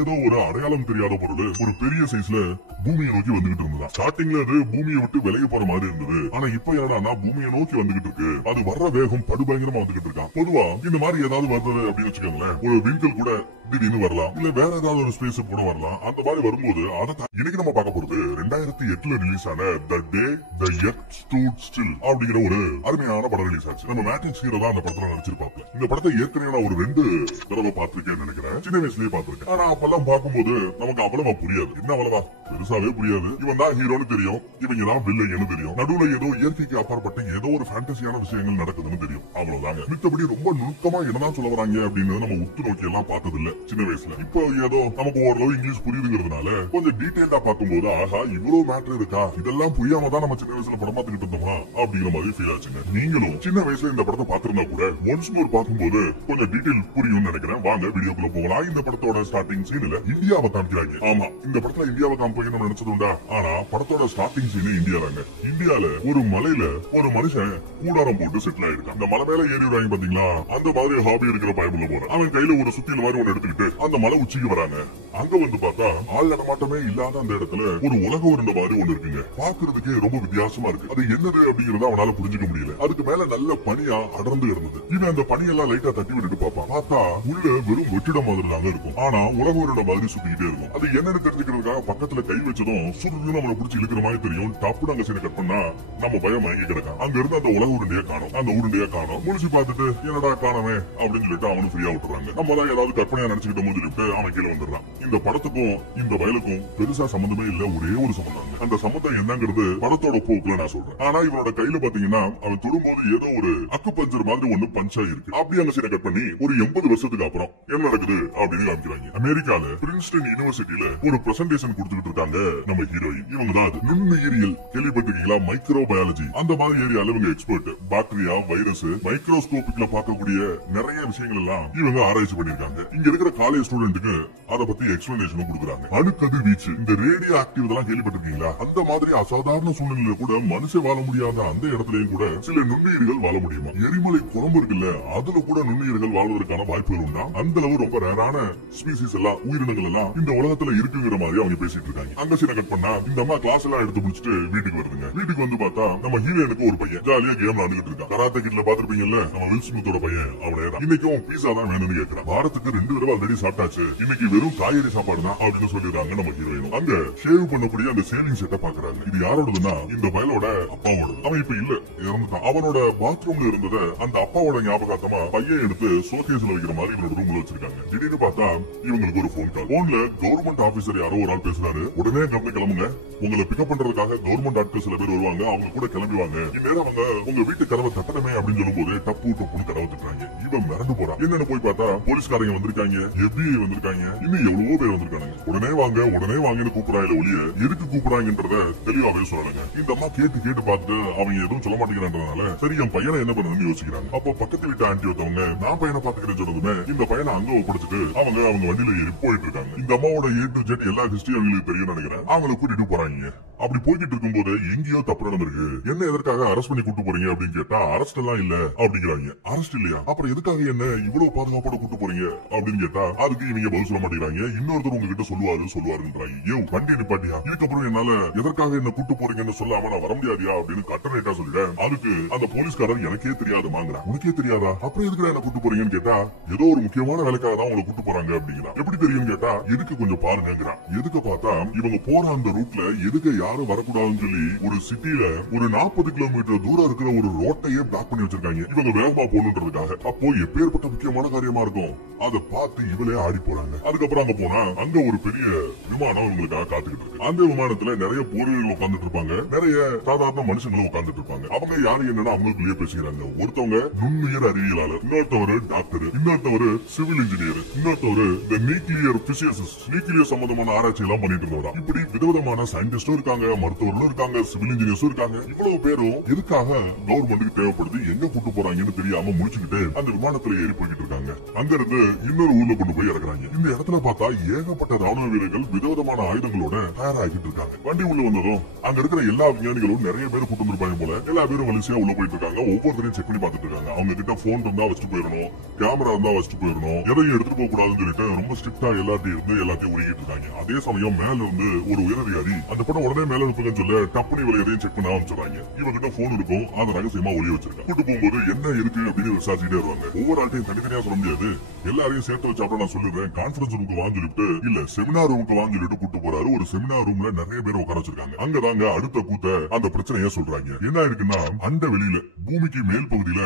ஏதோ ஒரு அடையாளம் தெரியாத பொருள் ஒரு பெரிய சைஸ்ல பூமியை நோக்கி வந்துகிட்டு இருந்ததா. ஸ்டார்டிங்ல அது பூமியை விட்டு விலகி போற மாதிரி இருந்தது. ஆனா இப்ப என்னன்னா பூமியை நோக்கி வந்துகிட்டு இருக்கு. அது வர்ற வேகம் படுபயங்கரமா வந்துகிட்டு இருக்கா. பொதுவா இந்த மாதிரி ஏதாவது வருது அப்படின்னு வச்சுக்கோங்களேன், ஒரு விண்கல் கூட திடீர்னு வரலாம், இல்ல வேற ஏதாவது ஒரு ஸ்பேஸ் கூட வரலாம். அந்த மாதிரி வரும்போது அதை இன்னைக்கு நம்ம பார்க்க போறது 2008 ரிலீஸ் ஆன தி டே தி எர்த் ஸ்டூட் ஸ்டில் அப்படிங்கிற ஒரு அருமையான படம் ரிலீஸ் ஆச்சு. நம்ம மேட்ரிக்ஸ் ஹீரோ தான் அந்த படத்துல நடிச்சிருப்பாங்க. இந்த படத்தை ஏற்கனவே நான் ஒரு 2 தடவை பார்த்திருக்கேன்னு நினைக்கிறேன். சின்ன வயசுலயே பார்த்திருக்கேன். ஆனா அப்பெல்லாம் பார்க்கும்போது நமக்கு அவ்வளவா புரியாது. என்ன அவ்வளவா பெருசாவே புரியாது. இவன் தான் ஹீரோன்னு தெரியும், இவங்க தான் வில்லைன்னு தெரியும். நடுவுல ஏதோ இயற்கைக்கு அப்பாற்பட்ட ஏதோ ஒரு ஃபேண்டசியான விஷயங்கள் நடக்குதுன்னு தெரியும். அவ்வளவுதாங்க. மித்தபடி ரொம்ப நுணுக்கமா என்னதான் சொல்ல வராங்க அப்படின்னு நம்ம உத்து நோக்கி எல்லாம் பார்த்தது இல்ல சின்ன வயசுல. இப்போ ஏதோ நமக்கு ஓரளவு இங்கிலீஷ் புரியுதுங்கிறதுனால கொஞ்சம் டீடைல்டா பார்க்கும்போது ஆஹா இவ்வளவு மேட்டர் இருக்கா, இதெல்லாம் புரியாம தான் நம்ம சின்ன வயசுல படம் பார்த்துக்கிட்டு இருந்தோமா அப்படிங்கிற மாதிரி ஃபீல் ஆச்சுங்க. நீங்களும் சின்ன வயசுல இந்த படத்தை பார்த்திருந்தா கூட ஒன்ஸ் மோர் பார்க்கும்போது கொஞ்சம் டீடைல் புரியும் நினைக்கிறேன். வாங்க வீடியோக்குள்ள போகலாம். இந்த படத்தோட ஸ்டார்டிங் சீன்ல இந்தியாவை காமிக்கிறாங்க. ஆமா, இந்த படத்துல இந்தியாவை காமிப்பீங்கன்னு நினைச்சது உண்டா? ஆனா படத்தோட ஸ்டார்டிங் சீன் இந்தியாலங்க. இந்தியால ஒரு மலையில ஒரு மனுஷன் கூடாரம் போட்டு செட்டில் ஆயிருக்கான். அந்த மலை மேல ஏறி விடுறாங்க பாத்தீங்களா, அந்த மாதிரி ஹாபி இருக்கிற பயமுள்ள போற அவன் கையில ஒரு சுத்தியல் மாதிரி ஒண்ணு எடுத்துக்கிட்டு அந்த மலை உச்சிக்கு வராங்க. அங்க வந்து பார்த்தா ஆள் நடமாட்டமே இல்லாத அந்த இடத்துல ஒரு உலக உருண்டை மாதிரி ஒண்ணு இருக்குங்க. பாக்குறதுக்கே ரொம்ப வித்தியாசமா இருக்கு. அது என்னது அப்படிங்கறத அவனால புரிஞ்சுக்க முடியல. அதுக்கு மேல நல்ல பனியா அடர்ந்து இருந்தது. இவன் அந்த பனியெல்லாம் லைட்டா தட்டி விட்டுட்டு பாப்பான். பார்த்தா உள்ள வெறும் வெற்றிடம் மாதிரி தாங்க இருக்கும். ஆனா உலக உருண்டை மாதிரி சுத்திக்கிட்டே இருக்கும். அது என்னன்னு தெரிஞ்சுக்கிறதுக்காக பக்கத்துல கை வச்சதும் சுருன்னு நம்மளை பிடிச்சி இழுக்கிற மாதிரி தெரியும். டப்புனு அங்க சீனை கட் பண்ணா நம்ம பயம் மயங்கி கிடக்கான். அங்க இருந்து அந்த உலக உருண்டையை காணும். அந்த உருண்டையை காணும். முடிச்சு பார்த்துட்டு என்னடா காணவே அப்படின்னு சொல்லிட்டு அவனு ஃப்ரீயா விட்டுறாங்க. நம்ம தான் ஏதாவது கற்பனையா நினைச்சுக்கிட்ட போது சொல்லிட்டு அவன் கீழே வந்துடுறான். இந்த படத்துக்கும் இந்த வயலுக்கும் பெருசா சம்பந்தமே இல்ல, ஒரே ஒரு சம்பந்தம். அந்த சம்பந்தம் என்னங்கிறது படத்தோட போக்குல நான் சொல்றேன். ஆனா இவனோட கையில பாத்தீங்கன்னா அவன் தொடும்போது ஏதோ ஒரு அக்கு பஞ்சர் மாதிரி ஒண்ணு பஞ்சா இருக்கு. அப்படி அங்க சீனை கட் பண்ணி ஒரு 80 வருஷத்துக்கு அப்புறம் என்ன நடக்குது அப்படின்னு காமிக்கிறாங்க. அமெரிக்கால பிரின்ஸ்டன் யூனிவர்சிட்டியில ஒரு பிரசன்டேஷன் கொடுத்துட்டு இருக்காங்க நம்ம ஹீரோயின். இவங்க தான் நுண்ணுயிரியல் கேள்விப்பட்டிருக்கீங்களா, மைக்ரோ பயாலஜி அந்த மாதிரி ஏரியால இவங்க எக்ஸ்பர்ட். பாக்டீரியா, வைரஸ், மைக்ரோஸ்கோபிக்ல பார்க்கக்கூடிய நிறைய விஷயங்கள் எல்லாம் இவங்க ஆராய்ச்சி பண்ணிருக்காங்க. இங்க இருக்கிற காலேஜ் ஸ்டூடெண்ட்டுக்கு அத பத்தி எக்ஸ்பிளனேஷன் கொடுக்குறாங்க. அணுக்கதிர் வீச்சு, இந்த ரேடியோ ஆக்டிவ் இதெல்லாம் கேள்விப்பட்டிருக்கீங்களா, அந்த மாதிரி அசாதாரண சூழ்நிலையில கூட மனுஷன் வாழ முடியாத அந்த இடத்துலயும் கூட சில நுண்ணுயிர்கள் வாழ முடியுமா? எரிமலை குழம்பு இருக்குல்ல, அதுல கூட நுண்ணுயிர்கள் வாழ்வதற்கான வாய்ப்புகள் உண்டா? அந்த அளவு ரொம்ப ரேரான ஸ்பீசிஸ் எல்லாம் உயிரினங்கள் எல்லாம் இந்த உலகத்துல இருக்குங்கிற மாதிரி அவங்க பேசிட்டு இருக்காங்க. அங்க சீனை கட் பண்ணா இந்த அம்மா கிளாஸ் எல்லாம் எடுத்து முடிச்சுட்டு வீட்டுக்கு வருதுங்க. வீட்டுக்கு வந்து பார்த்தா நம்ம ஹீரோனுக்கு ஒரு பையன் ஜாலியா கேம் விளையாண்டுட்டு இருக்கான். கராத்தே கிட்ல பாத்துருப்பீங்கல்ல, நம்ம வில் ஸ்மித்தோட பையன் அவனே தான். இன்னைக்கும் பீஸா தான் வேணும்னு கேட்கிறான். வாரத்துக்கு 2 தடவை ஆல்ரெடி சாப்பிட்டாச்சு, இன்னைக்கு வெறும் காய்கறி சாப்பாடு தான் அப்படின்னு சொல்லிடுறாங்க நம்ம ஹீரோயினும். அங்க ஷேவ் பண்ணக்கூடிய அந்த சேலிங் செட்டை பாக்குறாங்க. இது யாரோடதுன்னா இந்த பயலோட அப்பாவோட. அவன் இப்ப இல்ல, இறந்துட்டான். அவனோட பாத்ரூம்ல இருந்தத அந்த அப்பாவோட ஞாபகார்த்தமா பையன் எடுத்து ஷோகேஸ்ல வைக்கிற மாதிரி இவனோட ரூம்ல வச்சிருக்காங்க. திடீர்னு பார்த்தா இவங்களுக்கு ஒரு போன் கால். போன்ல கவர்மெண்ட் ஆபீசர் யாரோ ஒரு ஆள் பேசுறாரு. உடனே கிளம்புங்க, உங்களை பிக்கப் பண்றதுக்காக கவர்மெண்ட் ஆட்கள் சில பேர் வருவாங்க, அவங்க கூட கிளம்புவாங்க. இந்நேரம் அவங்க உங்க வீட்டு கதவை தட்டணுமே அப்படின்னு சொல்லும் போது டப்புன்னு கதவை தட்டுறாங்க. இவன் மிரண்டு போறான். என்னன்னு போய் பார்த்தா போலீஸ்காரங்க வந்திருக்காங்க, FBI வந்திருக்காங்க, இன்னும் எவ்வளவோ பேர் வந்திருக்காங்க. உடனே வாங்கன்னு கூப்பிடுறாங்க. ஒளிய எதுக்கு கூப்பிடுறாங்கன்றத தெளிவாவே சொல்லணுங்க. இந்த அம்மா கேட்டு பார்த்து அவங்க எதுவும் சொல்ல மாட்டேங்கிறான்றதுனால சரி என் பையனை என்ன பண்ணணும்னு யோசிக்கிறாங்க. அப்போ பக்கத்து வீட்டு ஆண்டி ஒருத்தவங்க நான் பையனை பாத்துக்கிறேன்னு சொன்னதுமே இந்த பையனை அங்க ஒப்படைச்சிட்டு அவங்க வண்டியில ஏறி போயிட்டு இருக்காங்க. இந்த அம்மாவோட A to Z எல்லா ஹிஸ்டரி அவங்களுக்கு தெரியும் நினைக்கிறேன். அவங்களை கூட்டிட்டு போறாங்க. அப்படி போய்கிட்டு இருக்கும் போது எங்கேயோ தப்பு நடந்திருக்கு, என்ன எதற்காக அரெஸ்ட் பண்ணி கூட்டு போறீங்க அப்படின்னு கேட்டா அரெஸ்ட் எல்லாம் இல்ல அப்படிங்கிறாங்க. அரெஸ்ட் இல்லையா, அப்புறம் எதுக்காக என்ன இவ்வளவு பாதுகாப்போட கூட்டு போறீங்க அப்படின்னு கேட்டா அதுக்கு இவங்க பதில் சொல்ல மாட்டேங்கிறாங்க. இன்னொருத்தர் உங்ககிட்ட சொல்லுவாருன்றாங்க. வண்டி நிப்பாட்டியா, இதுக்கப்புறம் என்னால எதற்காக என்ன கூட்டு போறீங்கன்னு சொல்லாம நான் வர முடியாதியா அப்படின்னு கட்டணைட்டா சொல்லிட்டேன். அதுக்கு அந்த போலீஸ்காரர் எனக்கே தெரியாதுமாங்கிறான். உனக்கே தெரியாதா, அப்புறம் எதுக்கு என்ன கூட்டு போறீங்கன்னு கேட்டா ஏதோ ஒரு முக்கியமான வேலைக்காக தான் உங்களை கூட்டு போறாங்க அப்படிங்கிறான். எப்படி தெரியும் கேட்டா எதுக்கு கொஞ்சம் பாருங்கிறான். எதுக்கு பார்த்தா இவங்க போற அந்த ரூட்ல எதுக்கு யாரும் வரக்கூடாதுன்னு சொல்லி ஒரு சிட்டில ஒரு 40 கிலோமீட்டர் தூரம் இருக்கிற ஒரு ரோட்டையே பிளாக் பண்ணி வச்சிருக்காங்க. இவங்க வேகமா போகணுன்றதுக்காக. அப்போ எப்பேற்பட்ட முக்கியமான காரியமா இருக்கும் அதை பார்த்து இவளே ஆடி போறாங்க. அதுக்கப்புறம் அங்க போனா அங்க ஒரு பெரிய விமானம் இவங்களுக்காக காத்துக்கிட்டு இருக்கு. அந்த விமானத்துல நிறைய போர்வீரர்கள் உட்கார்ந்துட்டு இருப்பாங்க, நிறைய சாதாரண மனுஷங்களும் உட்கார்ந்துட்டு இருப்பாங்க. அவங்க யாரு என்னன்னா அவங்களுக்குள்ளேயே பேசுகிறாங்க. ஒருத்தவங்க நுண்ணுயிர் அறிவியலாளர், இன்னொருத்தவரு டாக்டர், இன்னொருத்தவரு சிவில் இன்ஜினியர், இன்னொருத்தவரு நியூக்ளியர் பிசிசிஸ்ட், நியூக்ளியர் சம்பந்தமான ஆராய்ச்சி எல்லாம் பண்ணிட்டு இருந்தவரா. இப்படி விதவிதமான சயின்டிஸ்டும் இருக்காங்க, மருத்துவர்களும் இருக்காங்க, சிவில் இன்ஜினியர்ஸும் இருக்காங்க. இவ்வளவு பேரும் எதுக்காக கவர்மெண்ட்டுக்கு தேவைப்படுது, எங்க கூட்டு போறாங்கன்னு தெரியாம முடிச்சுக்கிட்டு அந்த விமானத்துல ஏறி போய்கிட்டு இருக்காங்க. அங்க இருந்து இன்னொரு ஊர்ல கொண்டு போய் இறக்குறாங்க. இந்த இடத்துல பார்த்தா ஏகப்பட்ட ராணுவ வீரர்கள் விதவிதமான ஆயுதங்களோட தயாராகிட்டு இருக்காங்க. வண்டி உள்ள வந்ததும் அங்க இருக்கிற எல்லா விஞ்ஞானிகளும் நிறைய பேர் கூட்டு வந்திருப்பாங்க போல. எல்லா பேரும் வரிசையா உள்ள போயிட்டு இருக்காங்க. ஒவ்வொருத்தரையும் செக் பண்ணி பார்த்துட்டு இருக்காங்க. அவங்க கிட்ட போன் இருந்தா வச்சுட்டு போயிடணும், கேமரா இருந்தா வச்சுட்டு போயிடணும், எதையும் எடுத்துட்டு போக கூடாதுன்னு சொல்லிட்டு ரொம்ப ஸ்ட்ரிக்டா எல்லாத்தையும் உருகிட்டு இருக்காங்க. அதே சமயம் மேல இருந்து ஒரு உயரதிகாரி அந்த படம் உடனே மேல இருப்பதுன்னு சொல்ல டப்புனி விலையதையும் செக் பண்ண ஆரம்பிச்சிடறாங்க. இவங்கிட்ட போன் இருக்கும், அதை ரகசியமா ஒளி வச்சிருக்காங்க. கூட்டு போகும்போது என்ன இருக்கு அப்படின்னு விசாரிச்சுட்டே வருவாங்க. ஒவ்வொரு ஆட்டையும் தனித்தனியா சொல்ல முடியாது, எல்லாரையும் சேர்த்து வச்சாப்ப நான் சொல்லுவேன். கான்பரன்ஸ் ரூமுக்கு வாங்கிட்டு இல்ல செமினார் ரூமுக்கு வாங்கிட்டு கூட்டு போறாரு. ஒரு செமினார் ரூம்ல நிறைய பேர் உட்கார வச்சிருக்காங்க. அங்கதாங்க அடுத்த கூத்த அந்த பிரச்சனைய சொல்றாங்க. என்ன இருக்குன்னா அந்த வெளியில பூமிக்கு மேல் பகுதியில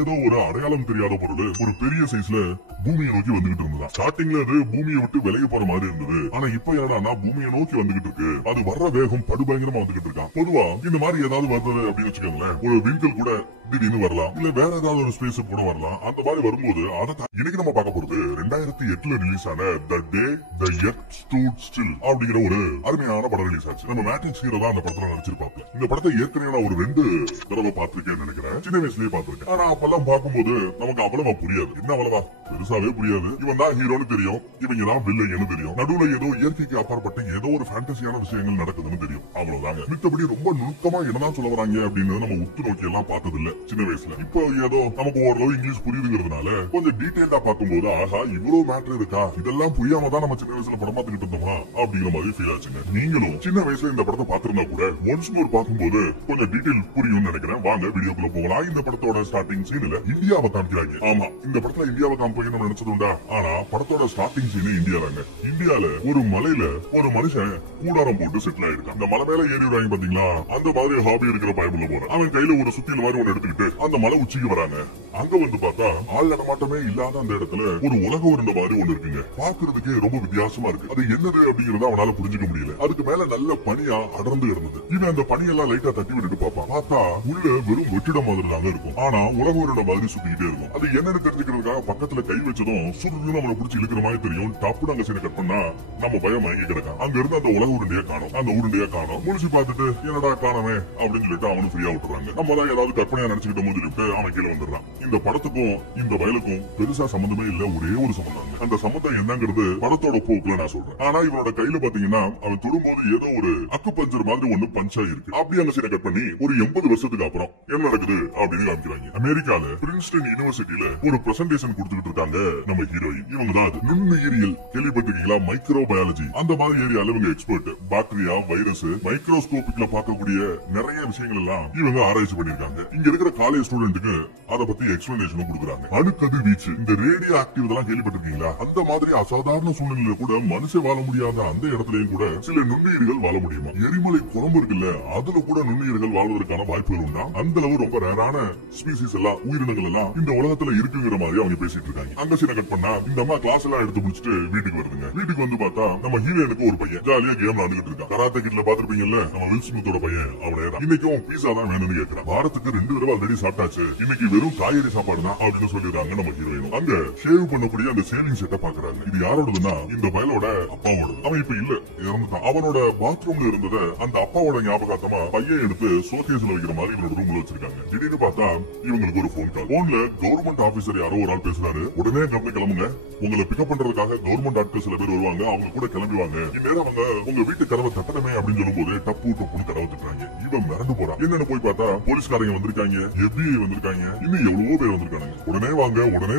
ஏதோ ஒரு அடையாளம் தெரியாத பொருள் ஒரு பெரிய சைஸ்ல பூமியை நோக்கி வந்துகிட்டு இருந்ததா. ஸ்டார்டிங்ல அது பூமியை விட்டு விலகி போற மாதிரி இருந்தது. ஆனா இப்ப என்னன்னா பூமியை நோக்கி வந்துகிட்டு இருக்கு. அது வர்ற வேகம் படுபயங்கரமா வந்துகிட்டு இருக்கான். பொதுவா இந்த மாதிரி ஏதாவது வருது அப்படின்னு வச்சுக்கோங்களேன், ஒரு விண்கல் கூட திடீர்னு வரலாம், இல்ல வேற ஏதாவது ஒரு ஸ்பேஸ் கூட வரலாம். அந்த மாதிரி வரும்போது அதை இன்னைக்கு நம்ம பார்க்க போறது 2008 ரிலீஸ் ஆன தி டே தி எர்த் ஸ்டூட் ஸ்டில் அப்படிங்கிற ஒரு அருமையான படம் ரிலீஸ் ஆச்சு. நம்ம மேட்ரிக்ஸ் ஹீரோ தான் அந்த படத்துல நடிச்சிருப்பாங்க. இந்த படத்தை ஏற்கனவே நான் ஒரு 2 தடவை பார்த்திருக்கேன்னு நினைக்கிறேன். சின்ன வயசுலயே பார்த்திருக்கேன். ஆனா அப்பெல்லாம் பார்க்கும்போது நமக்கு அவ்வளவா புரியாது. என்ன அவ்வளவா பெருசாவே புரியாது. இவன் தான் ஹீரோன்னு தெரியும், இவங்க தான் வில்லன்னு தெரியும். நடுவுல ஏதோ இயற்கைக்கு அப்பாற்பட்ட ஏதோ ஒரு ஃபேண்டசியான விஷயங்கள் நடக்குதுன்னு தெரியும். அவ்வளவுதாங்க. மித்தபடி ரொம்ப நுணுக்கமா என்னதான் சொல்ல வராங்க அப்படின்னு நம்ம உத்து நோக்கி எல்லாம் பார்த்தது இல்ல சின்ன வயசுல. இப்போ ஏதோ நமக்கு ஓரளவு இங்கிலீஷ் புரியுதுங்கிறதுனால கொஞ்சம் டீடைல்டா பார்க்கும்போது ஆஹா இவ்வளவு மேட்டர் இருக்கா, இதெல்லாம் புரியாம தான் நம்ம சின்ன வயசுல படம் பார்த்துக்கிட்டு இருந்தோமா அப்படிங்கிற மாதிரி ஃபீல் ஆச்சுங்க. நீங்களும் சின்ன வயசுல இந்த படத்தை பார்த்திருந்தா கூட ஒன்ஸ் மோர் பார்க்கும்போது கொஞ்சம் டீடைல் புரியும் நினைக்கிறேன். வாங்க வீடியோக்குள்ள போகலாம். இந்த படத்தோட ஸ்டார்டிங் சீன்ல இந்தியாவை காமிக்கிறாங்க. ஆமா, இந்த படத்துல இந்தியாவை காமிப்பீங்க நம்ம நினைச்சது உண்டா? ஆனா படத்தோட ஸ்டார்டிங் சீன் இந்தியால. இந்தியால ஒரு மலையில ஒரு மனுஷன் கூடாரம் போட்டு செட்டில் ஆயிருக்கான். அந்த மலை மேல ஏறி விடுறாங்க பாத்தீங்களா, அந்த மாதிரி ஹாபி இருக்கிற பயமுள்ள போறான். அவன் கையில ஒரு சுத்தியல் மாதிரி ஒண்ணு எடுத்துக்கிட்டு அந்த மலை உச்சிக்கு வராங்க. அங்க வந்து பார்த்தா ஆள் நடமாட்டமே இல்லாத அந்த இடத்துல ஒரு உலக உருண்ட மாதிரி ஒண்ணு இருக்குங்க. பாக்குறதுக்கு ரொம்ப வித்தியாசமா இருக்கு. அது என்னது அப்படிங்கறத அவனால புரிஞ்சுக்க முடியல. அதுக்கு மேல நல்ல பனியா அடர்ந்து கிடந்தது. இவன் அந்த பனியெல்லாம் லைட்டா தட்டி விட்டுட்டு பாப்பான். பார்த்தா உள்ள வெறும் வெற்றிடம் மாதிரி தாங்க இருக்கும். ஆனா உலக உருண்ட மாதிரி சுத்திக்கிட்டே இருக்கும். அது என்னன்னு தெரிஞ்சுக்கிறதுக்காக பக்கத்துல கை வச்சதும் சுருன்னு நம்மளை பிடிச்சி இழுக்கிற மாதிரி தெரியும். டப்புனு அங்க சீனை கட் பண்ணா நம்ம பயம் மயங்கி கிடக்கான். அங்க இருந்து அந்த உலக உருண்டையா காணும். அந்த உருண்டையா காணும். முடிச்சு பார்த்துட்டு என்னடா காணவே அப்படின்னு சொல்லிட்டு அவனு ஃப்ரீயா விட்டுறாங்க. நம்ம தான் ஏதாவது கற்பனையா நினைச்சுக்கிட்ட போது சொல்லிட்டு அவன் கீழே வந்துடுறான். இந்த படத்துக்கும் இந்த வயலுக்கும் பெருசா சம்பந்தமே இல்ல, ஒரே ஒரு சம்பந்தம். அந்த சம்பந்தம் என்னங்கிறது படத்தோட போக்குல நான் சொல்றேன். ஆனா இவனோட கையில பாத்தீங்கன்னா அவன் தொடும்போது ஏதோ ஒரு அக்கு பஞ்சர் மாதிரி ஒண்ணு பஞ்சா இருக்கு. அப்படி அங்க சீனை கட் பண்ணி ஒரு 80 வருஷத்துக்கு அப்புறம் என்ன நடக்குது அப்படின்னு காமிக்கிறாங்க. அமெரிக்கால பிரின்ஸ்டன் யூனிவர்சிட்டியில ஒரு பிரசன்டேஷன் கொடுத்துட்டு இருக்காங்க நம்ம ஹீரோயின். இவங்க தான் நுண்ணுயிரியல் கேள்விப்பட்டிருக்கீங்களா? மைக்ரோபயாலஜி அந்த மாதிரி ஏரியால இவங்க எக்ஸ்பர்ட். பாக்டீரியா, வைரஸ், மைக்ரோஸ்கோபிக்ல பார்க்கக்கூடிய நிறைய விஷயங்கள் எல்லாம் இவங்க ஆராய்ச்சி பண்ணிருக்காங்க. இங்க இருக்கிற காலேஜ் ஸ்டூடெண்ட்டுக்கு அதை பத்தி எக்ஸ்பிளனேஷன் கொடுக்குறாங்க. அணுக்கதிர் வீச்சு, இந்த ரேடியோ ஆக்டிவ் இதெல்லாம் கேள்விப்பட்டிருக்கீங்களா? அந்த மாதிரி அசாதாரண சூழ்நிலையில கூட மனுஷன் வாழ முடியாத அந்த இடத்துலயும் கூட சில நுண்ணுயிர்கள் வாழ முடியுமா? எரிமலை குழம்பு இருக்குல்ல, அதுல கூட நுண்ணுயிர்கள் வாழ்வதற்கான வாய்ப்புகள் உண்டா? அந்த அளவு ரொம்ப ரேரான ஸ்பீசிஸ் எல்லாம், உயிரினங்கள் எல்லாம் இந்த உலகத்துல இருக்குங்கிற மாதிரி அவங்க பேசிட்டு இருக்காங்க. அங்க சீனை கட் பண்ணா இந்த அம்மா கிளாஸ் எல்லாம் எடுத்து முடிச்சுட்டு வீட்டுக்கு வருதுங்க. வீட்டுக்கு வந்து பார்த்தா நம்ம ஹீரோனுக்கு ஒரு பையன் ஜாலியா கேம் விளையாண்டுட்டு இருக்கான். கராத்தே கிட்ல பாத்துருப்பீங்கல்ல, நம்ம வில் ஸ்மித்தோட பையன். அவனே தான் இன்னைக்கும் பீஸா தான் வேணும்னு கேட்கிறான். வாரத்துக்கு 2 தடவை ஆல்ரெடி சாப்பிட்டாச்சு, இன்னைக்கு வெறும் காய்கறி சாப்பாடு தான் அப்படின்னு சொல்லிடுறாங்க நம்ம ஹீரோயினும். அங்க ஷேவ் பண்ணக்கூடிய அந்த சேவிங் செட்டை பாக்குறாங்க. இது யாரோடதுன்னா இந்த பயலோட அப்பாவோட. அவன் இப்ப இல்ல, இறந்துட்டான். அவனோட பாத்ரூம்ல இருந்தத அந்த அப்பாவோட ஞாபகார்த்தமா பையன் எடுத்து ஷோகேஸ்ல வைக்கிற மாதிரி இவனோட ரூம்ல வச்சிருக்காங்க. திடீர்னு பார்த்தா இவங்களுக்கு ஒரு போன் கால். போன்ல கவர்மெண்ட் ஆபீசர் யாரோ ஒரு ஆள் பேசுறாரு. உடனே கிளம்புங்க, உங்களை பிக்கப் பண்றதுக்காக கவர்மெண்ட் ஆட்கள் சில பேர் வருவாங்க, அவங்க கூட கிளம்புவாங்க. இந்நேரம் அவங்க உங்க வீட்டு கதவை தட்டணுமே அப்படின்னு சொல்லும் போது டப்பு டப்புன்னு கதவை தட்டுறாங்க. இவன் மிரண்டு போறான். என்னன்னு போய் பார்த்தா போலீஸ்காரங்க வந்திருக்காங்க, FBI வந்திருக்காங்க, இன்னும் எவ்வளவோ பேர் வந்திருக்காங்க. உடனே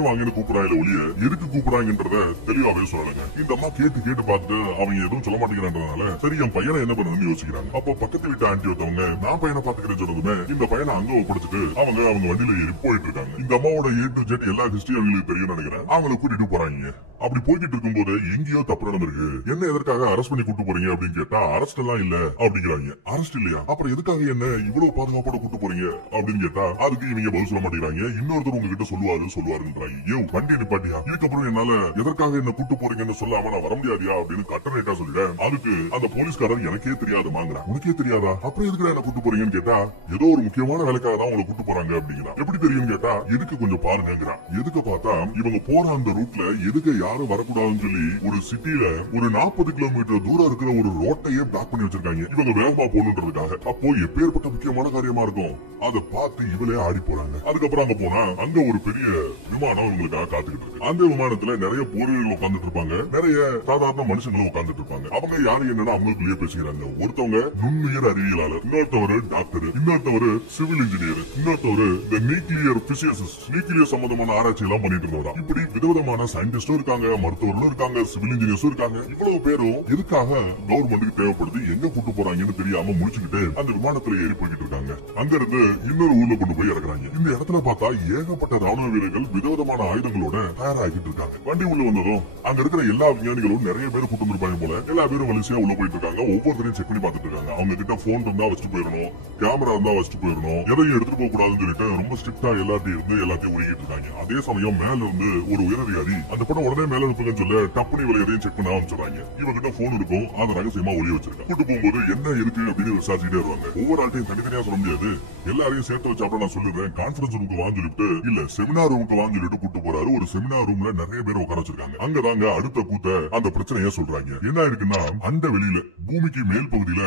வாங்கன்னு கூப்பிடுறாங்க. ஒளிய எதுக்கு கூப்பிடுறாங்கன்றத தெளிவாவே சொல்லலைங்க. இந்த அம்மா கேட்டு பார்த்து அவங்க எதுவும் சொல்ல மாட்டேங்கிறான்றதுனால சரி என் பையனை என்ன பண்ணணும்னு யோசிக்கிறாங்க. அப்போ பக்கத்து வீட்டு ஆண்டி ஒருத்தவங்க நான் பையனை பாத்துக்கிறேன்னு சொன்னதுமே இந்த பையனை அங்க ஒப்படைச்சிட்டு அவங்க வண்டியில ஏறி போயிட்டு இருக்காங்க. இந்த அம்மாவோட A to Z எல்லா ஹிஸ்டரி அவங்களுக்கு தெரியும் நினைக்கிறேன். அவங்களை கூட்டிட்டு போறாங்க. அப்படி போய்கிட்டு இருக்கும் போது எங்கேயோ தப்பு நடந்திருக்கு. என்ன எதற்காக அரெஸ்ட் பண்ணி கூட்டு போறீங்க அப்படின்னு கேட்டா அரெஸ்ட் எல்லாம் இல்ல அப்படிங்கிறாங்க. அரெஸ்ட் இல்லையா? அப்புறம் எதுக்காக என்ன இவ்வளவு பாதுகாப்போட கூட்டு போறீங்க அப்படின்னு கேட்டா அதுக்கு இவங்க பதில் சொல்ல மாட்டேங்கிறாங்க. இன்னொருத்தர் உங்ககிட்ட சொல்லுவாருன்றாங்க. ஏ வண்டி நிப்பாட்டியா, இதுக்கப்புறம் என்னால எதற்காக என்ன கூட்டு போறீங்கன்னு சொல்லாம நான் வர முடியாதியா அப்படின்னு கட்டணேட்டா சொல்லிட்டேன். அதுக்கு அந்த போலீஸ்காரர் எனக்கே தெரியாதுமாங்கிறான். உனக்கே தெரியாதா? அப்புறம் எதுக்கு என்ன கூட்டு போறீங்கன்னு கேட்டா ஏதோ ஒரு முக்கியமான வேலைக்காக தான் உங்களை கூட்டு போறாங்க அப்படிங்கிறான். எப்படி தெரியும் கேட்டா எதுக்கு கொஞ்சம் பாருங்கிறான். எதுக்கு பார்த்தா இவங்க போற அந்த ரூட்ல எதுக்கு யாரும் வரக்கூடாதுன்னு சொல்லி ஒரு சிட்டில ஒரு 40 கிலோமீட்டர் தூரம் இருக்கிற ஒரு ரோட்டையே பிளாக் பண்ணி வச்சிருக்காங்க. இவங்க வேகமா போகணுன்றதுக்காக. அப்போ எப்பேற்பட்ட முக்கியமான காரியமா இருக்கும் அதை பார்த்து இவளே ஆடி போறாங்க. அதுக்கப்புறம் அங்க போனா அங்க ஒரு பெரிய விமானம் இவங்களுக்காக காத்துக்கிட்டு இருக்கு. அந்த விமானத்துல நிறைய போர்வீரர்கள் உட்கார்ந்துட்டு இருப்பாங்க, நிறைய சாதாரண மனுஷங்களும் உட்கார்ந்துட்டு இருப்பாங்க. அவங்க யாரு என்னன்னா அவங்களுக்குள்ளேயே பேசிக்கிறாங்க. ஒருத்தவங்க நுண்ணுயிர் அறிவியலாளர், இன்னொருத்தவர் டாக்டர், இன்னொருத்தவர் சிவில் இன்ஜினியர், இன்னொருத்தவர் இந்த நியூக்ளியர் பிசிசிஸ்ட், நியூக்ளியர் சம்பந்தமான ஆராய்ச்சி எல்லாம் பண்ணிட்டு இருந்தவரா. இப்படி விதவிதமான சயின்டிஸ்டும் இருக்காங்க, மருத்துவர்களும் இருக்காங்க, சிவில் இன்ஜினியர்ஸும் இருக்காங்க. இவ்வளவு பேரும் எதுக்காக கவர்மெண்ட்டுக்கு தேவைப்படுது, எங்க கூட்டு போறாங்கன்னு தெரியாம முடிச்சுக்கிட்டு அந்த விமானத்துல ஏறி போய்கிட்டு இருக்காங்க. அங்க இருந்து இன்னொரு ஊர்ல கொண்டு போய் இறக்குறாங்க. இந்த இடத்துல பார்த்தா ஏகப்பட்ட ராணுவ வீரர்கள் விதவிதமான ஆயுதங்களோட தயாராகிட்டு இருக்காங்க. வண்டி உள்ள வந்ததும் அங்க இருக்கிற எல்லா விஞ்ஞானிகளும் நிறைய பேர் கூட்டம் இருப்பாங்க போல. எல்லா பேரும் வரிசையா உள்ள போயிட்டு இருக்காங்க. ஒவ்வொருத்தரையும் செக் பண்ணி பார்த்துட்டு இருக்காங்க. அவங்க கிட்ட போன் இருந்தா வச்சுட்டு போயிடணும், கேமரா இருந்தா வச்சுட்டு போயிடணும், எதையும் எடுத்துட்டு போக கூடாதுன்னு சொல்லிட்டு ரொம்ப ஸ்ட்ரிக்டா எல்லாத்தையும் ஒழுங்கிட்டு இருக்காங்க. அதே சமயம் மேல இருந்து ஒரு உயரதிகாரி அந்த படம் உடனே மேல இருப்பதுன்னு சொல்ல டப்புனி விலையதையும் செக் பண்ண ஆரம்பிச்சிடறாங்க. இவங்கிட்ட போன் இருக்கும், அதை ரகசியமா ஒளி வச்சிருக்காங்க. கூட்டு போகும்போது என்ன இருக்கு அப்படின்னு விசாரிச்சுட்டே வருவாங்க. ஒவ்வொரு ஆட்டையும் தனித்தனியா சொல்ல முடியாது, எல்லாரையும் சேர்த்து வச்சாப்ப நான் சொல்லுவேன். கான்பரன்ஸ் ரூமுக்கு வாங்கி சொல்லிட்டு இல்ல செமினார் ரூமுக்கு வாங்கி சொல்லிட்டு கூட்டு போறாரு. ஒரு செமினார் ரூம்ல நிறைய பேர் உட்கார வச்சிருக்காங்க. அங்கதாங்க அடுத்த கூத்த அந்த பிரச்சனைய சொல்றாங்க. என்ன இருக்குன்னா அந்த வெளியில பூமிக்கு மேல் பகுதியில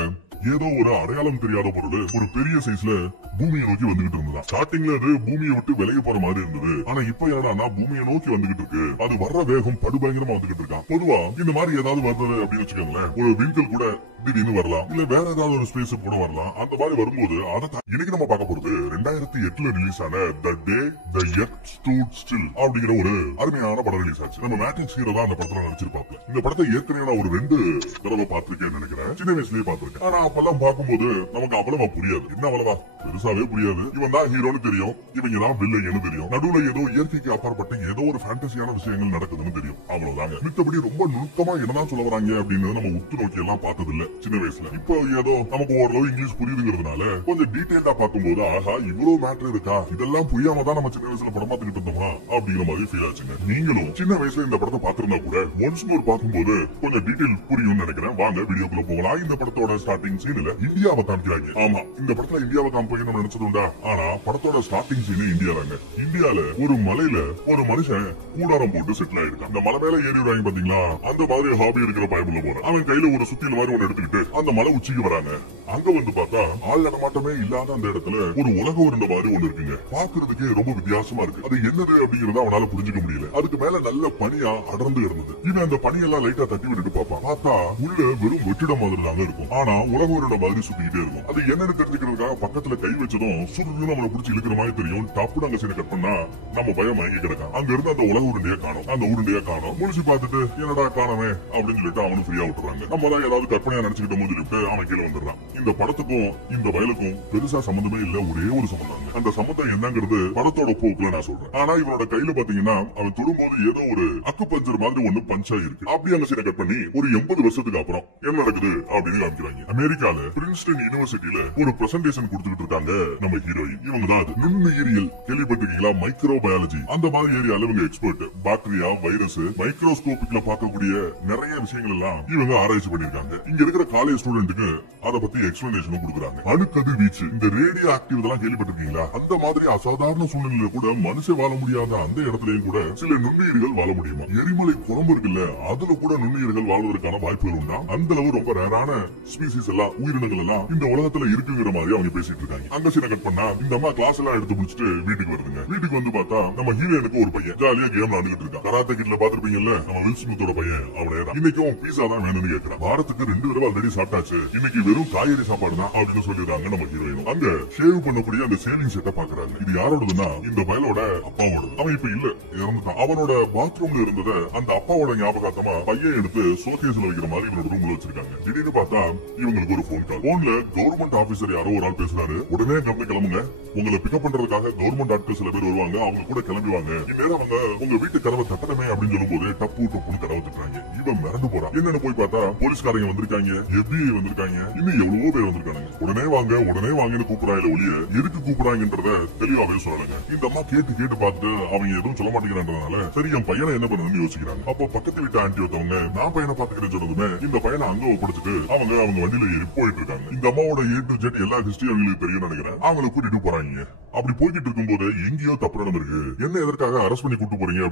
ஏதோ ஒரு அடையாளம் தெரியாத பொருள் ஒரு பெரிய சைஸ்ல பூமியை நோக்கி வந்துகிட்டு இருந்ததா. ஸ்டார்டிங்ல அது பூமியை விட்டு விலகி போற மாதிரி இருந்தது. ஆனா இப்ப என்னன்னா பூமியை நோக்கி வந்துகிட்டு இருக்கு. அது வர்ற வேகம் படுபயங்கரமா வந்துகிட்டு இருக்கான். பொதுவா இந்த மாதிரி ஏதாவது வருது அப்படின்னு வச்சுக்கோங்களேன், ஒரு விண்கல் கூட திடீர்னு வரலாம், இல்ல வேற ஏதாவது ஒரு ஸ்பேஸ் கூட வரலாம். அந்த மாதிரி வரும்போது அதை இன்னைக்கு நம்ம பார்க்க போறது 2008 ரிலீஸ் ஆன தி டே தி எர்த் ஸ்டூட் ஸ்டில் அப்படிங்கிற ஒரு அருமையான படம் ரிலீஸ் ஆச்சு. நம்ம மேட்ரிக்ஸ் ஹீரோ தான் அந்த படத்துல நடிச்சிருப்பாங்க. இந்த படத்தை ஏற்கனவே நான் ஒரு 2 தடவை பார்த்திருக்கேன்னு நினைக்கிறேன். சின்ன வயசுலயே பார்த்திருக்கேன். ஆனா அப்பெல்லாம் பார்க்கும்போது நமக்கு அவ்வளவா புரியாது. என்ன அவ்வளவா பெருசாவே புரியாது. இவன் தான் ஹீரோன்னு தெரியும், இவங்க தான் வில்லைன்னு தெரியும். நடுவுல ஏதோ இயற்கைக்கு அப்பாற்பட்ட ஏதோ ஒரு ஃபேண்டசியான விஷயங்கள் நடக்குதுன்னு தெரியும். அவ்வளவுதாங்க. மித்தபடி ரொம்ப நுணுக்கமா என்னதான் சொல்ல வராங்க அப்படின்னு நம்ம உத்து நோக்கி எல்லாம் பார்த்தது இல்ல சின்ன வயசுல. இப்போ ஏதோ நமக்கு ஓரளவு இங்கிலீஷ் புரியுதுங்கிறதுனால கொஞ்சம் டீடைலா பார்க்கும்போது ஆஹா இவ்வளவு மேட்டர் இருக்கா, இதெல்லாம் புரியாம தான் நம்ம சின்ன வயசுல படம் பார்த்துக்கிட்டு இருந்தோமா அப்படிங்கிற மாதிரி ஃபீல் ஆச்சுங்க. நீங்களும் சின்ன வயசுல இந்த படத்தை பார்த்திருந்தா கூட ஒன்ஸ் மோர் பார்க்கும்போது கொஞ்சம் டீடைல் புரியும்னு நினைக்கிறேன். வாங்க வீடியோக்குள்ள போகலாம். இந்த படத்தோட ஸ்டார்டிங் சீன்ல இந்தியாவை காமிக்கிறாங்க. ஆமா, இந்த படத்துல இந்தியாவை காமிப்பீங்கன்னு நினைச்சது உண்டா? ஆனா படத்தோட ஸ்டார்டிங் சீன் இந்தியாலங்க. இந்தியால ஒரு மலையில ஒரு மனுஷன் கூடாரம் போட்டு செட்டில் ஆயிருக்கான். அந்த மலை மேல ஏறி விடுறாங்க பாத்தீங்களா, அந்த மாதிரி ஹாபி இருக்கிற பயப்புல போறான். அவன் கையில ஒரு சுத்தியல் மாதிரி ஒண்ணு எடுத்துக்கிட்டு அந்த மலை உச்சிக்கு வராங்க. அங்க வந்து பார்த்தா ஆள் நடமாட்டமே இல்லாத அந்த இடத்துல ஒரு உலக உருண்ட மாதிரி ஒண்ணு இருக்குங்க. பாக்குறதுக்கே ரொம்ப வித்தியாசமா இருக்கு. அது என்னது அப்படிங்கறத அவனால புரிஞ்சுக்க முடியல. அதுக்கு மேல நல்ல பனியா அடர்ந்து இருந்தது. இவன் அந்த பனியெல்லாம் லைட்டா தட்டி விட்டுட்டு பாப்பான். பார்த்தா உள்ள வெறும் வெற்றிடம் மாதிரி தாங்க இருக்கும். ஆனா உலக உருண்ட மாதிரி சுத்திக்கிட்டே இருக்கும். அது என்னன்னு தெரிஞ்சுக்கிறதுக்காக பக்கத்துல கை வச்சதும் சுருன்னு நம்மளை பிடிச்சி இழுக்கிற மாதிரி தெரியும். டப்புனு அங்க சீனை கட் பண்ணா நம்ம பயம் மயங்கி கிடக்கான். அங்க இருந்து அந்த உலக உருண்டையா காணும். அந்த உருண்டையா காணும். முழிச்சு பார்த்துட்டு என்னடா காணவே அப்படின்னு சொல்லிட்டு அவனும் ஃப்ரீயா விட்டுறாங்க. நம்ம தான் ஏதாவது கற்பனையா நினைச்சுக்கிட்ட போது சொல்லிட்டு அவன் கீழே வந்துடுறான். இந்த படத்துக்கும் இந்த வயலுக்கும் பெருசா சம்பந்தமே இல்ல, ஒரே ஒரு சம்பந்தம். அந்த சம்பந்தம் என்னங்கிறது படத்தோட போக்குல நான் சொல்றேன். ஆனா இவனோட கையில பாத்தீங்கன்னா அவன் தொடும்போது ஏதோ ஒரு அக்கு பஞ்சர் மாதிரி ஒண்ணு பஞ்சா இருக்கு. அப்படி அங்க சீனை கட் பண்ணி ஒரு 80 வருஷத்துக்கு அப்புறம் என்ன நடக்குது அப்படின்னு காமிக்கிறாங்க. அமெரிக்கால பிரின்ஸ்டன் யூனிவர்சிட்டியில ஒரு பிரசன்டேஷன் கொடுத்துட்டு இருக்காங்க நம்ம ஹீரோயின். இவங்க தான் நுண்ணுயிரியல் கேள்விப்பட்டிருக்கீங்களா? மைக்ரோபயாலஜி அந்த மாதிரி ஏரியால இவங்க எக்ஸ்பர்ட். பாக்டீரியா, வைரஸ், மைக்ரோஸ்கோபிக்ல பார்க்கக்கூடிய நிறைய விஷயங்கள் எல்லாம் இவங்க ஆராய்ச்சி பண்ணிருக்காங்க. இங்க இருக்கிற காலேஜ் ஸ்டூடெண்ட்டுக்கு அதை பத்தி எக்ஸ்பிளனேஷனும் கொடுக்குறாங்க. அணுக்கதிர் வீச்சு, இந்த ரேடியோ ஆக்டிவ் இதெல்லாம் கேள்விப்பட்டிருக்கீங்களா? அந்த மாதிரி அசாதாரண சூழ்நிலையில கூட மனுஷன் வாழ முடியாத அந்த இடத்துலயும் கூட சில நுண்ணுயிர்கள் வாழ முடியுமா? எரிமலை குழம்பு இருக்குல்ல, அதுல கூட நுண்ணுயிர்கள் வாழ்வதற்கான வாய்ப்புகள் உண்டா? அந்த அளவு ரொம்ப ரேரான ஸ்பீசிஸ் எல்லாம், உயிரினங்கள் எல்லாம் இந்த உலகத்துல இருக்குங்கிற மாதிரி அவங்க பேசிட்டு இருக்காங்க. அங்க சீனை கட் பண்ணா இந்த அம்மா கிளாஸ் எல்லாம் எடுத்து முடிச்சுட்டு வீட்டுக்கு வருதுங்க. வீட்டுக்கு வந்து பார்த்தா நம்ம ஹீரோனுக்கு ஒரு பையன் ஜாலியா கேம் விளையாண்டுட்டு இருக்கான். கராத்தே கிட்ல பாத்துருப்பீங்கல்ல, நம்ம வில் ஸ்மித்தோட பையன். அவனே தான் இன்னைக்கும் பீஸா தான் வேணும்னு கேட்கிறான். வாரத்துக்கு 2 தடவை ஆல்ரெடி சாப்பிட்டாச்சு, இன்னைக்கு வெறும் காய்கறி சாப்பாடு தான் அப்படின்னு சொல்லிடுறாங்க நம்ம ஹீரோயினும். அங்க ஷேவ் பண்ணக்கூடிய அந்த சேலிங் செட்டை பாக்குறாங்க. இது யாரோடதுன்னா இந்த பயலோட அப்பாவோட. அவன் இப்ப இல்ல, இறந்துட்டான். அவனோட பாத்ரூம்ல இருந்தத அந்த அப்பாவோட ஞாபகார்த்தமா பையன் எடுத்து ஷோகேஸ்ல வைக்கிற மாதிரி இவனோட ரூம்ல வச்சிருக்காங்க. திடீர்னு பார்த்தா இவங்களுக்கு ஒரு போன் கால். போன்ல கவர்மெண்ட் ஆபீசர் யாரோ ஒரு ஆள் பேசுறாரு. உடனே கிளம்புங்க, உங்களை பிக்கப் பண்றதுக்காக கவர்மெண்ட் ஆட்கள் சில பேர் வருவாங்க, அவங்க கூட கிளம்புவாங்க. இந்நேரம் அவங்க உங்க வீட்டு கதவை தட்டணுமே அப்படின்னு சொல்லும் போது டப்புன்னு கதவை தட்டுறாங்க. இவன் மிரண்டு போறான். என்னன்னு போய் பார்த்தா போலீஸ்காரங்க வந்திருக்காங்க, FBI வந்திருக்காங்க, இன்னும் எவ்வளவோ பேர் வந்திருக்காங்க. உடனே வாங்கன்னு கூப்பிடுறாங்க. ஒளிய எதுக்கு கூப்பிடுறாங்கன்றத தெளிவாவே சொல்லலைங்க. இந்த அம்மா கேட்டு பார்த்துட்டு அவங்க எதுவும் சொல்ல மாட்டேங்கிறதுனால சரி என் பையனை என்ன பண்ணணும்னு யோசிக்கிறாங்க. அப்போ பக்கத்து வீட்டு ஆண்டி ஒருத்தவங்க நான் பையனை பாத்துக்கிறேன்னு சொன்னதுமே இந்த பையனை அங்க ஒப்படைச்சிட்டு அவங்க வண்டியில ஏறி போயிட்டு இருக்காங்க. இந்த அம்மாவோட A to Z எல்லா ஹிஸ்டரி அவங்களுக்கு தெரியும் நினைக்கிறேன். அவங்களை கூட்டிட்டு போறாங்க. அப்படி போய்கிட்டு இருக்கும்போது எங்கேயோ தப்பு நடந்திருக்கு. என்ன எதற்காக அரெஸ்ட் பண்ணி கூட்டு போறீங்க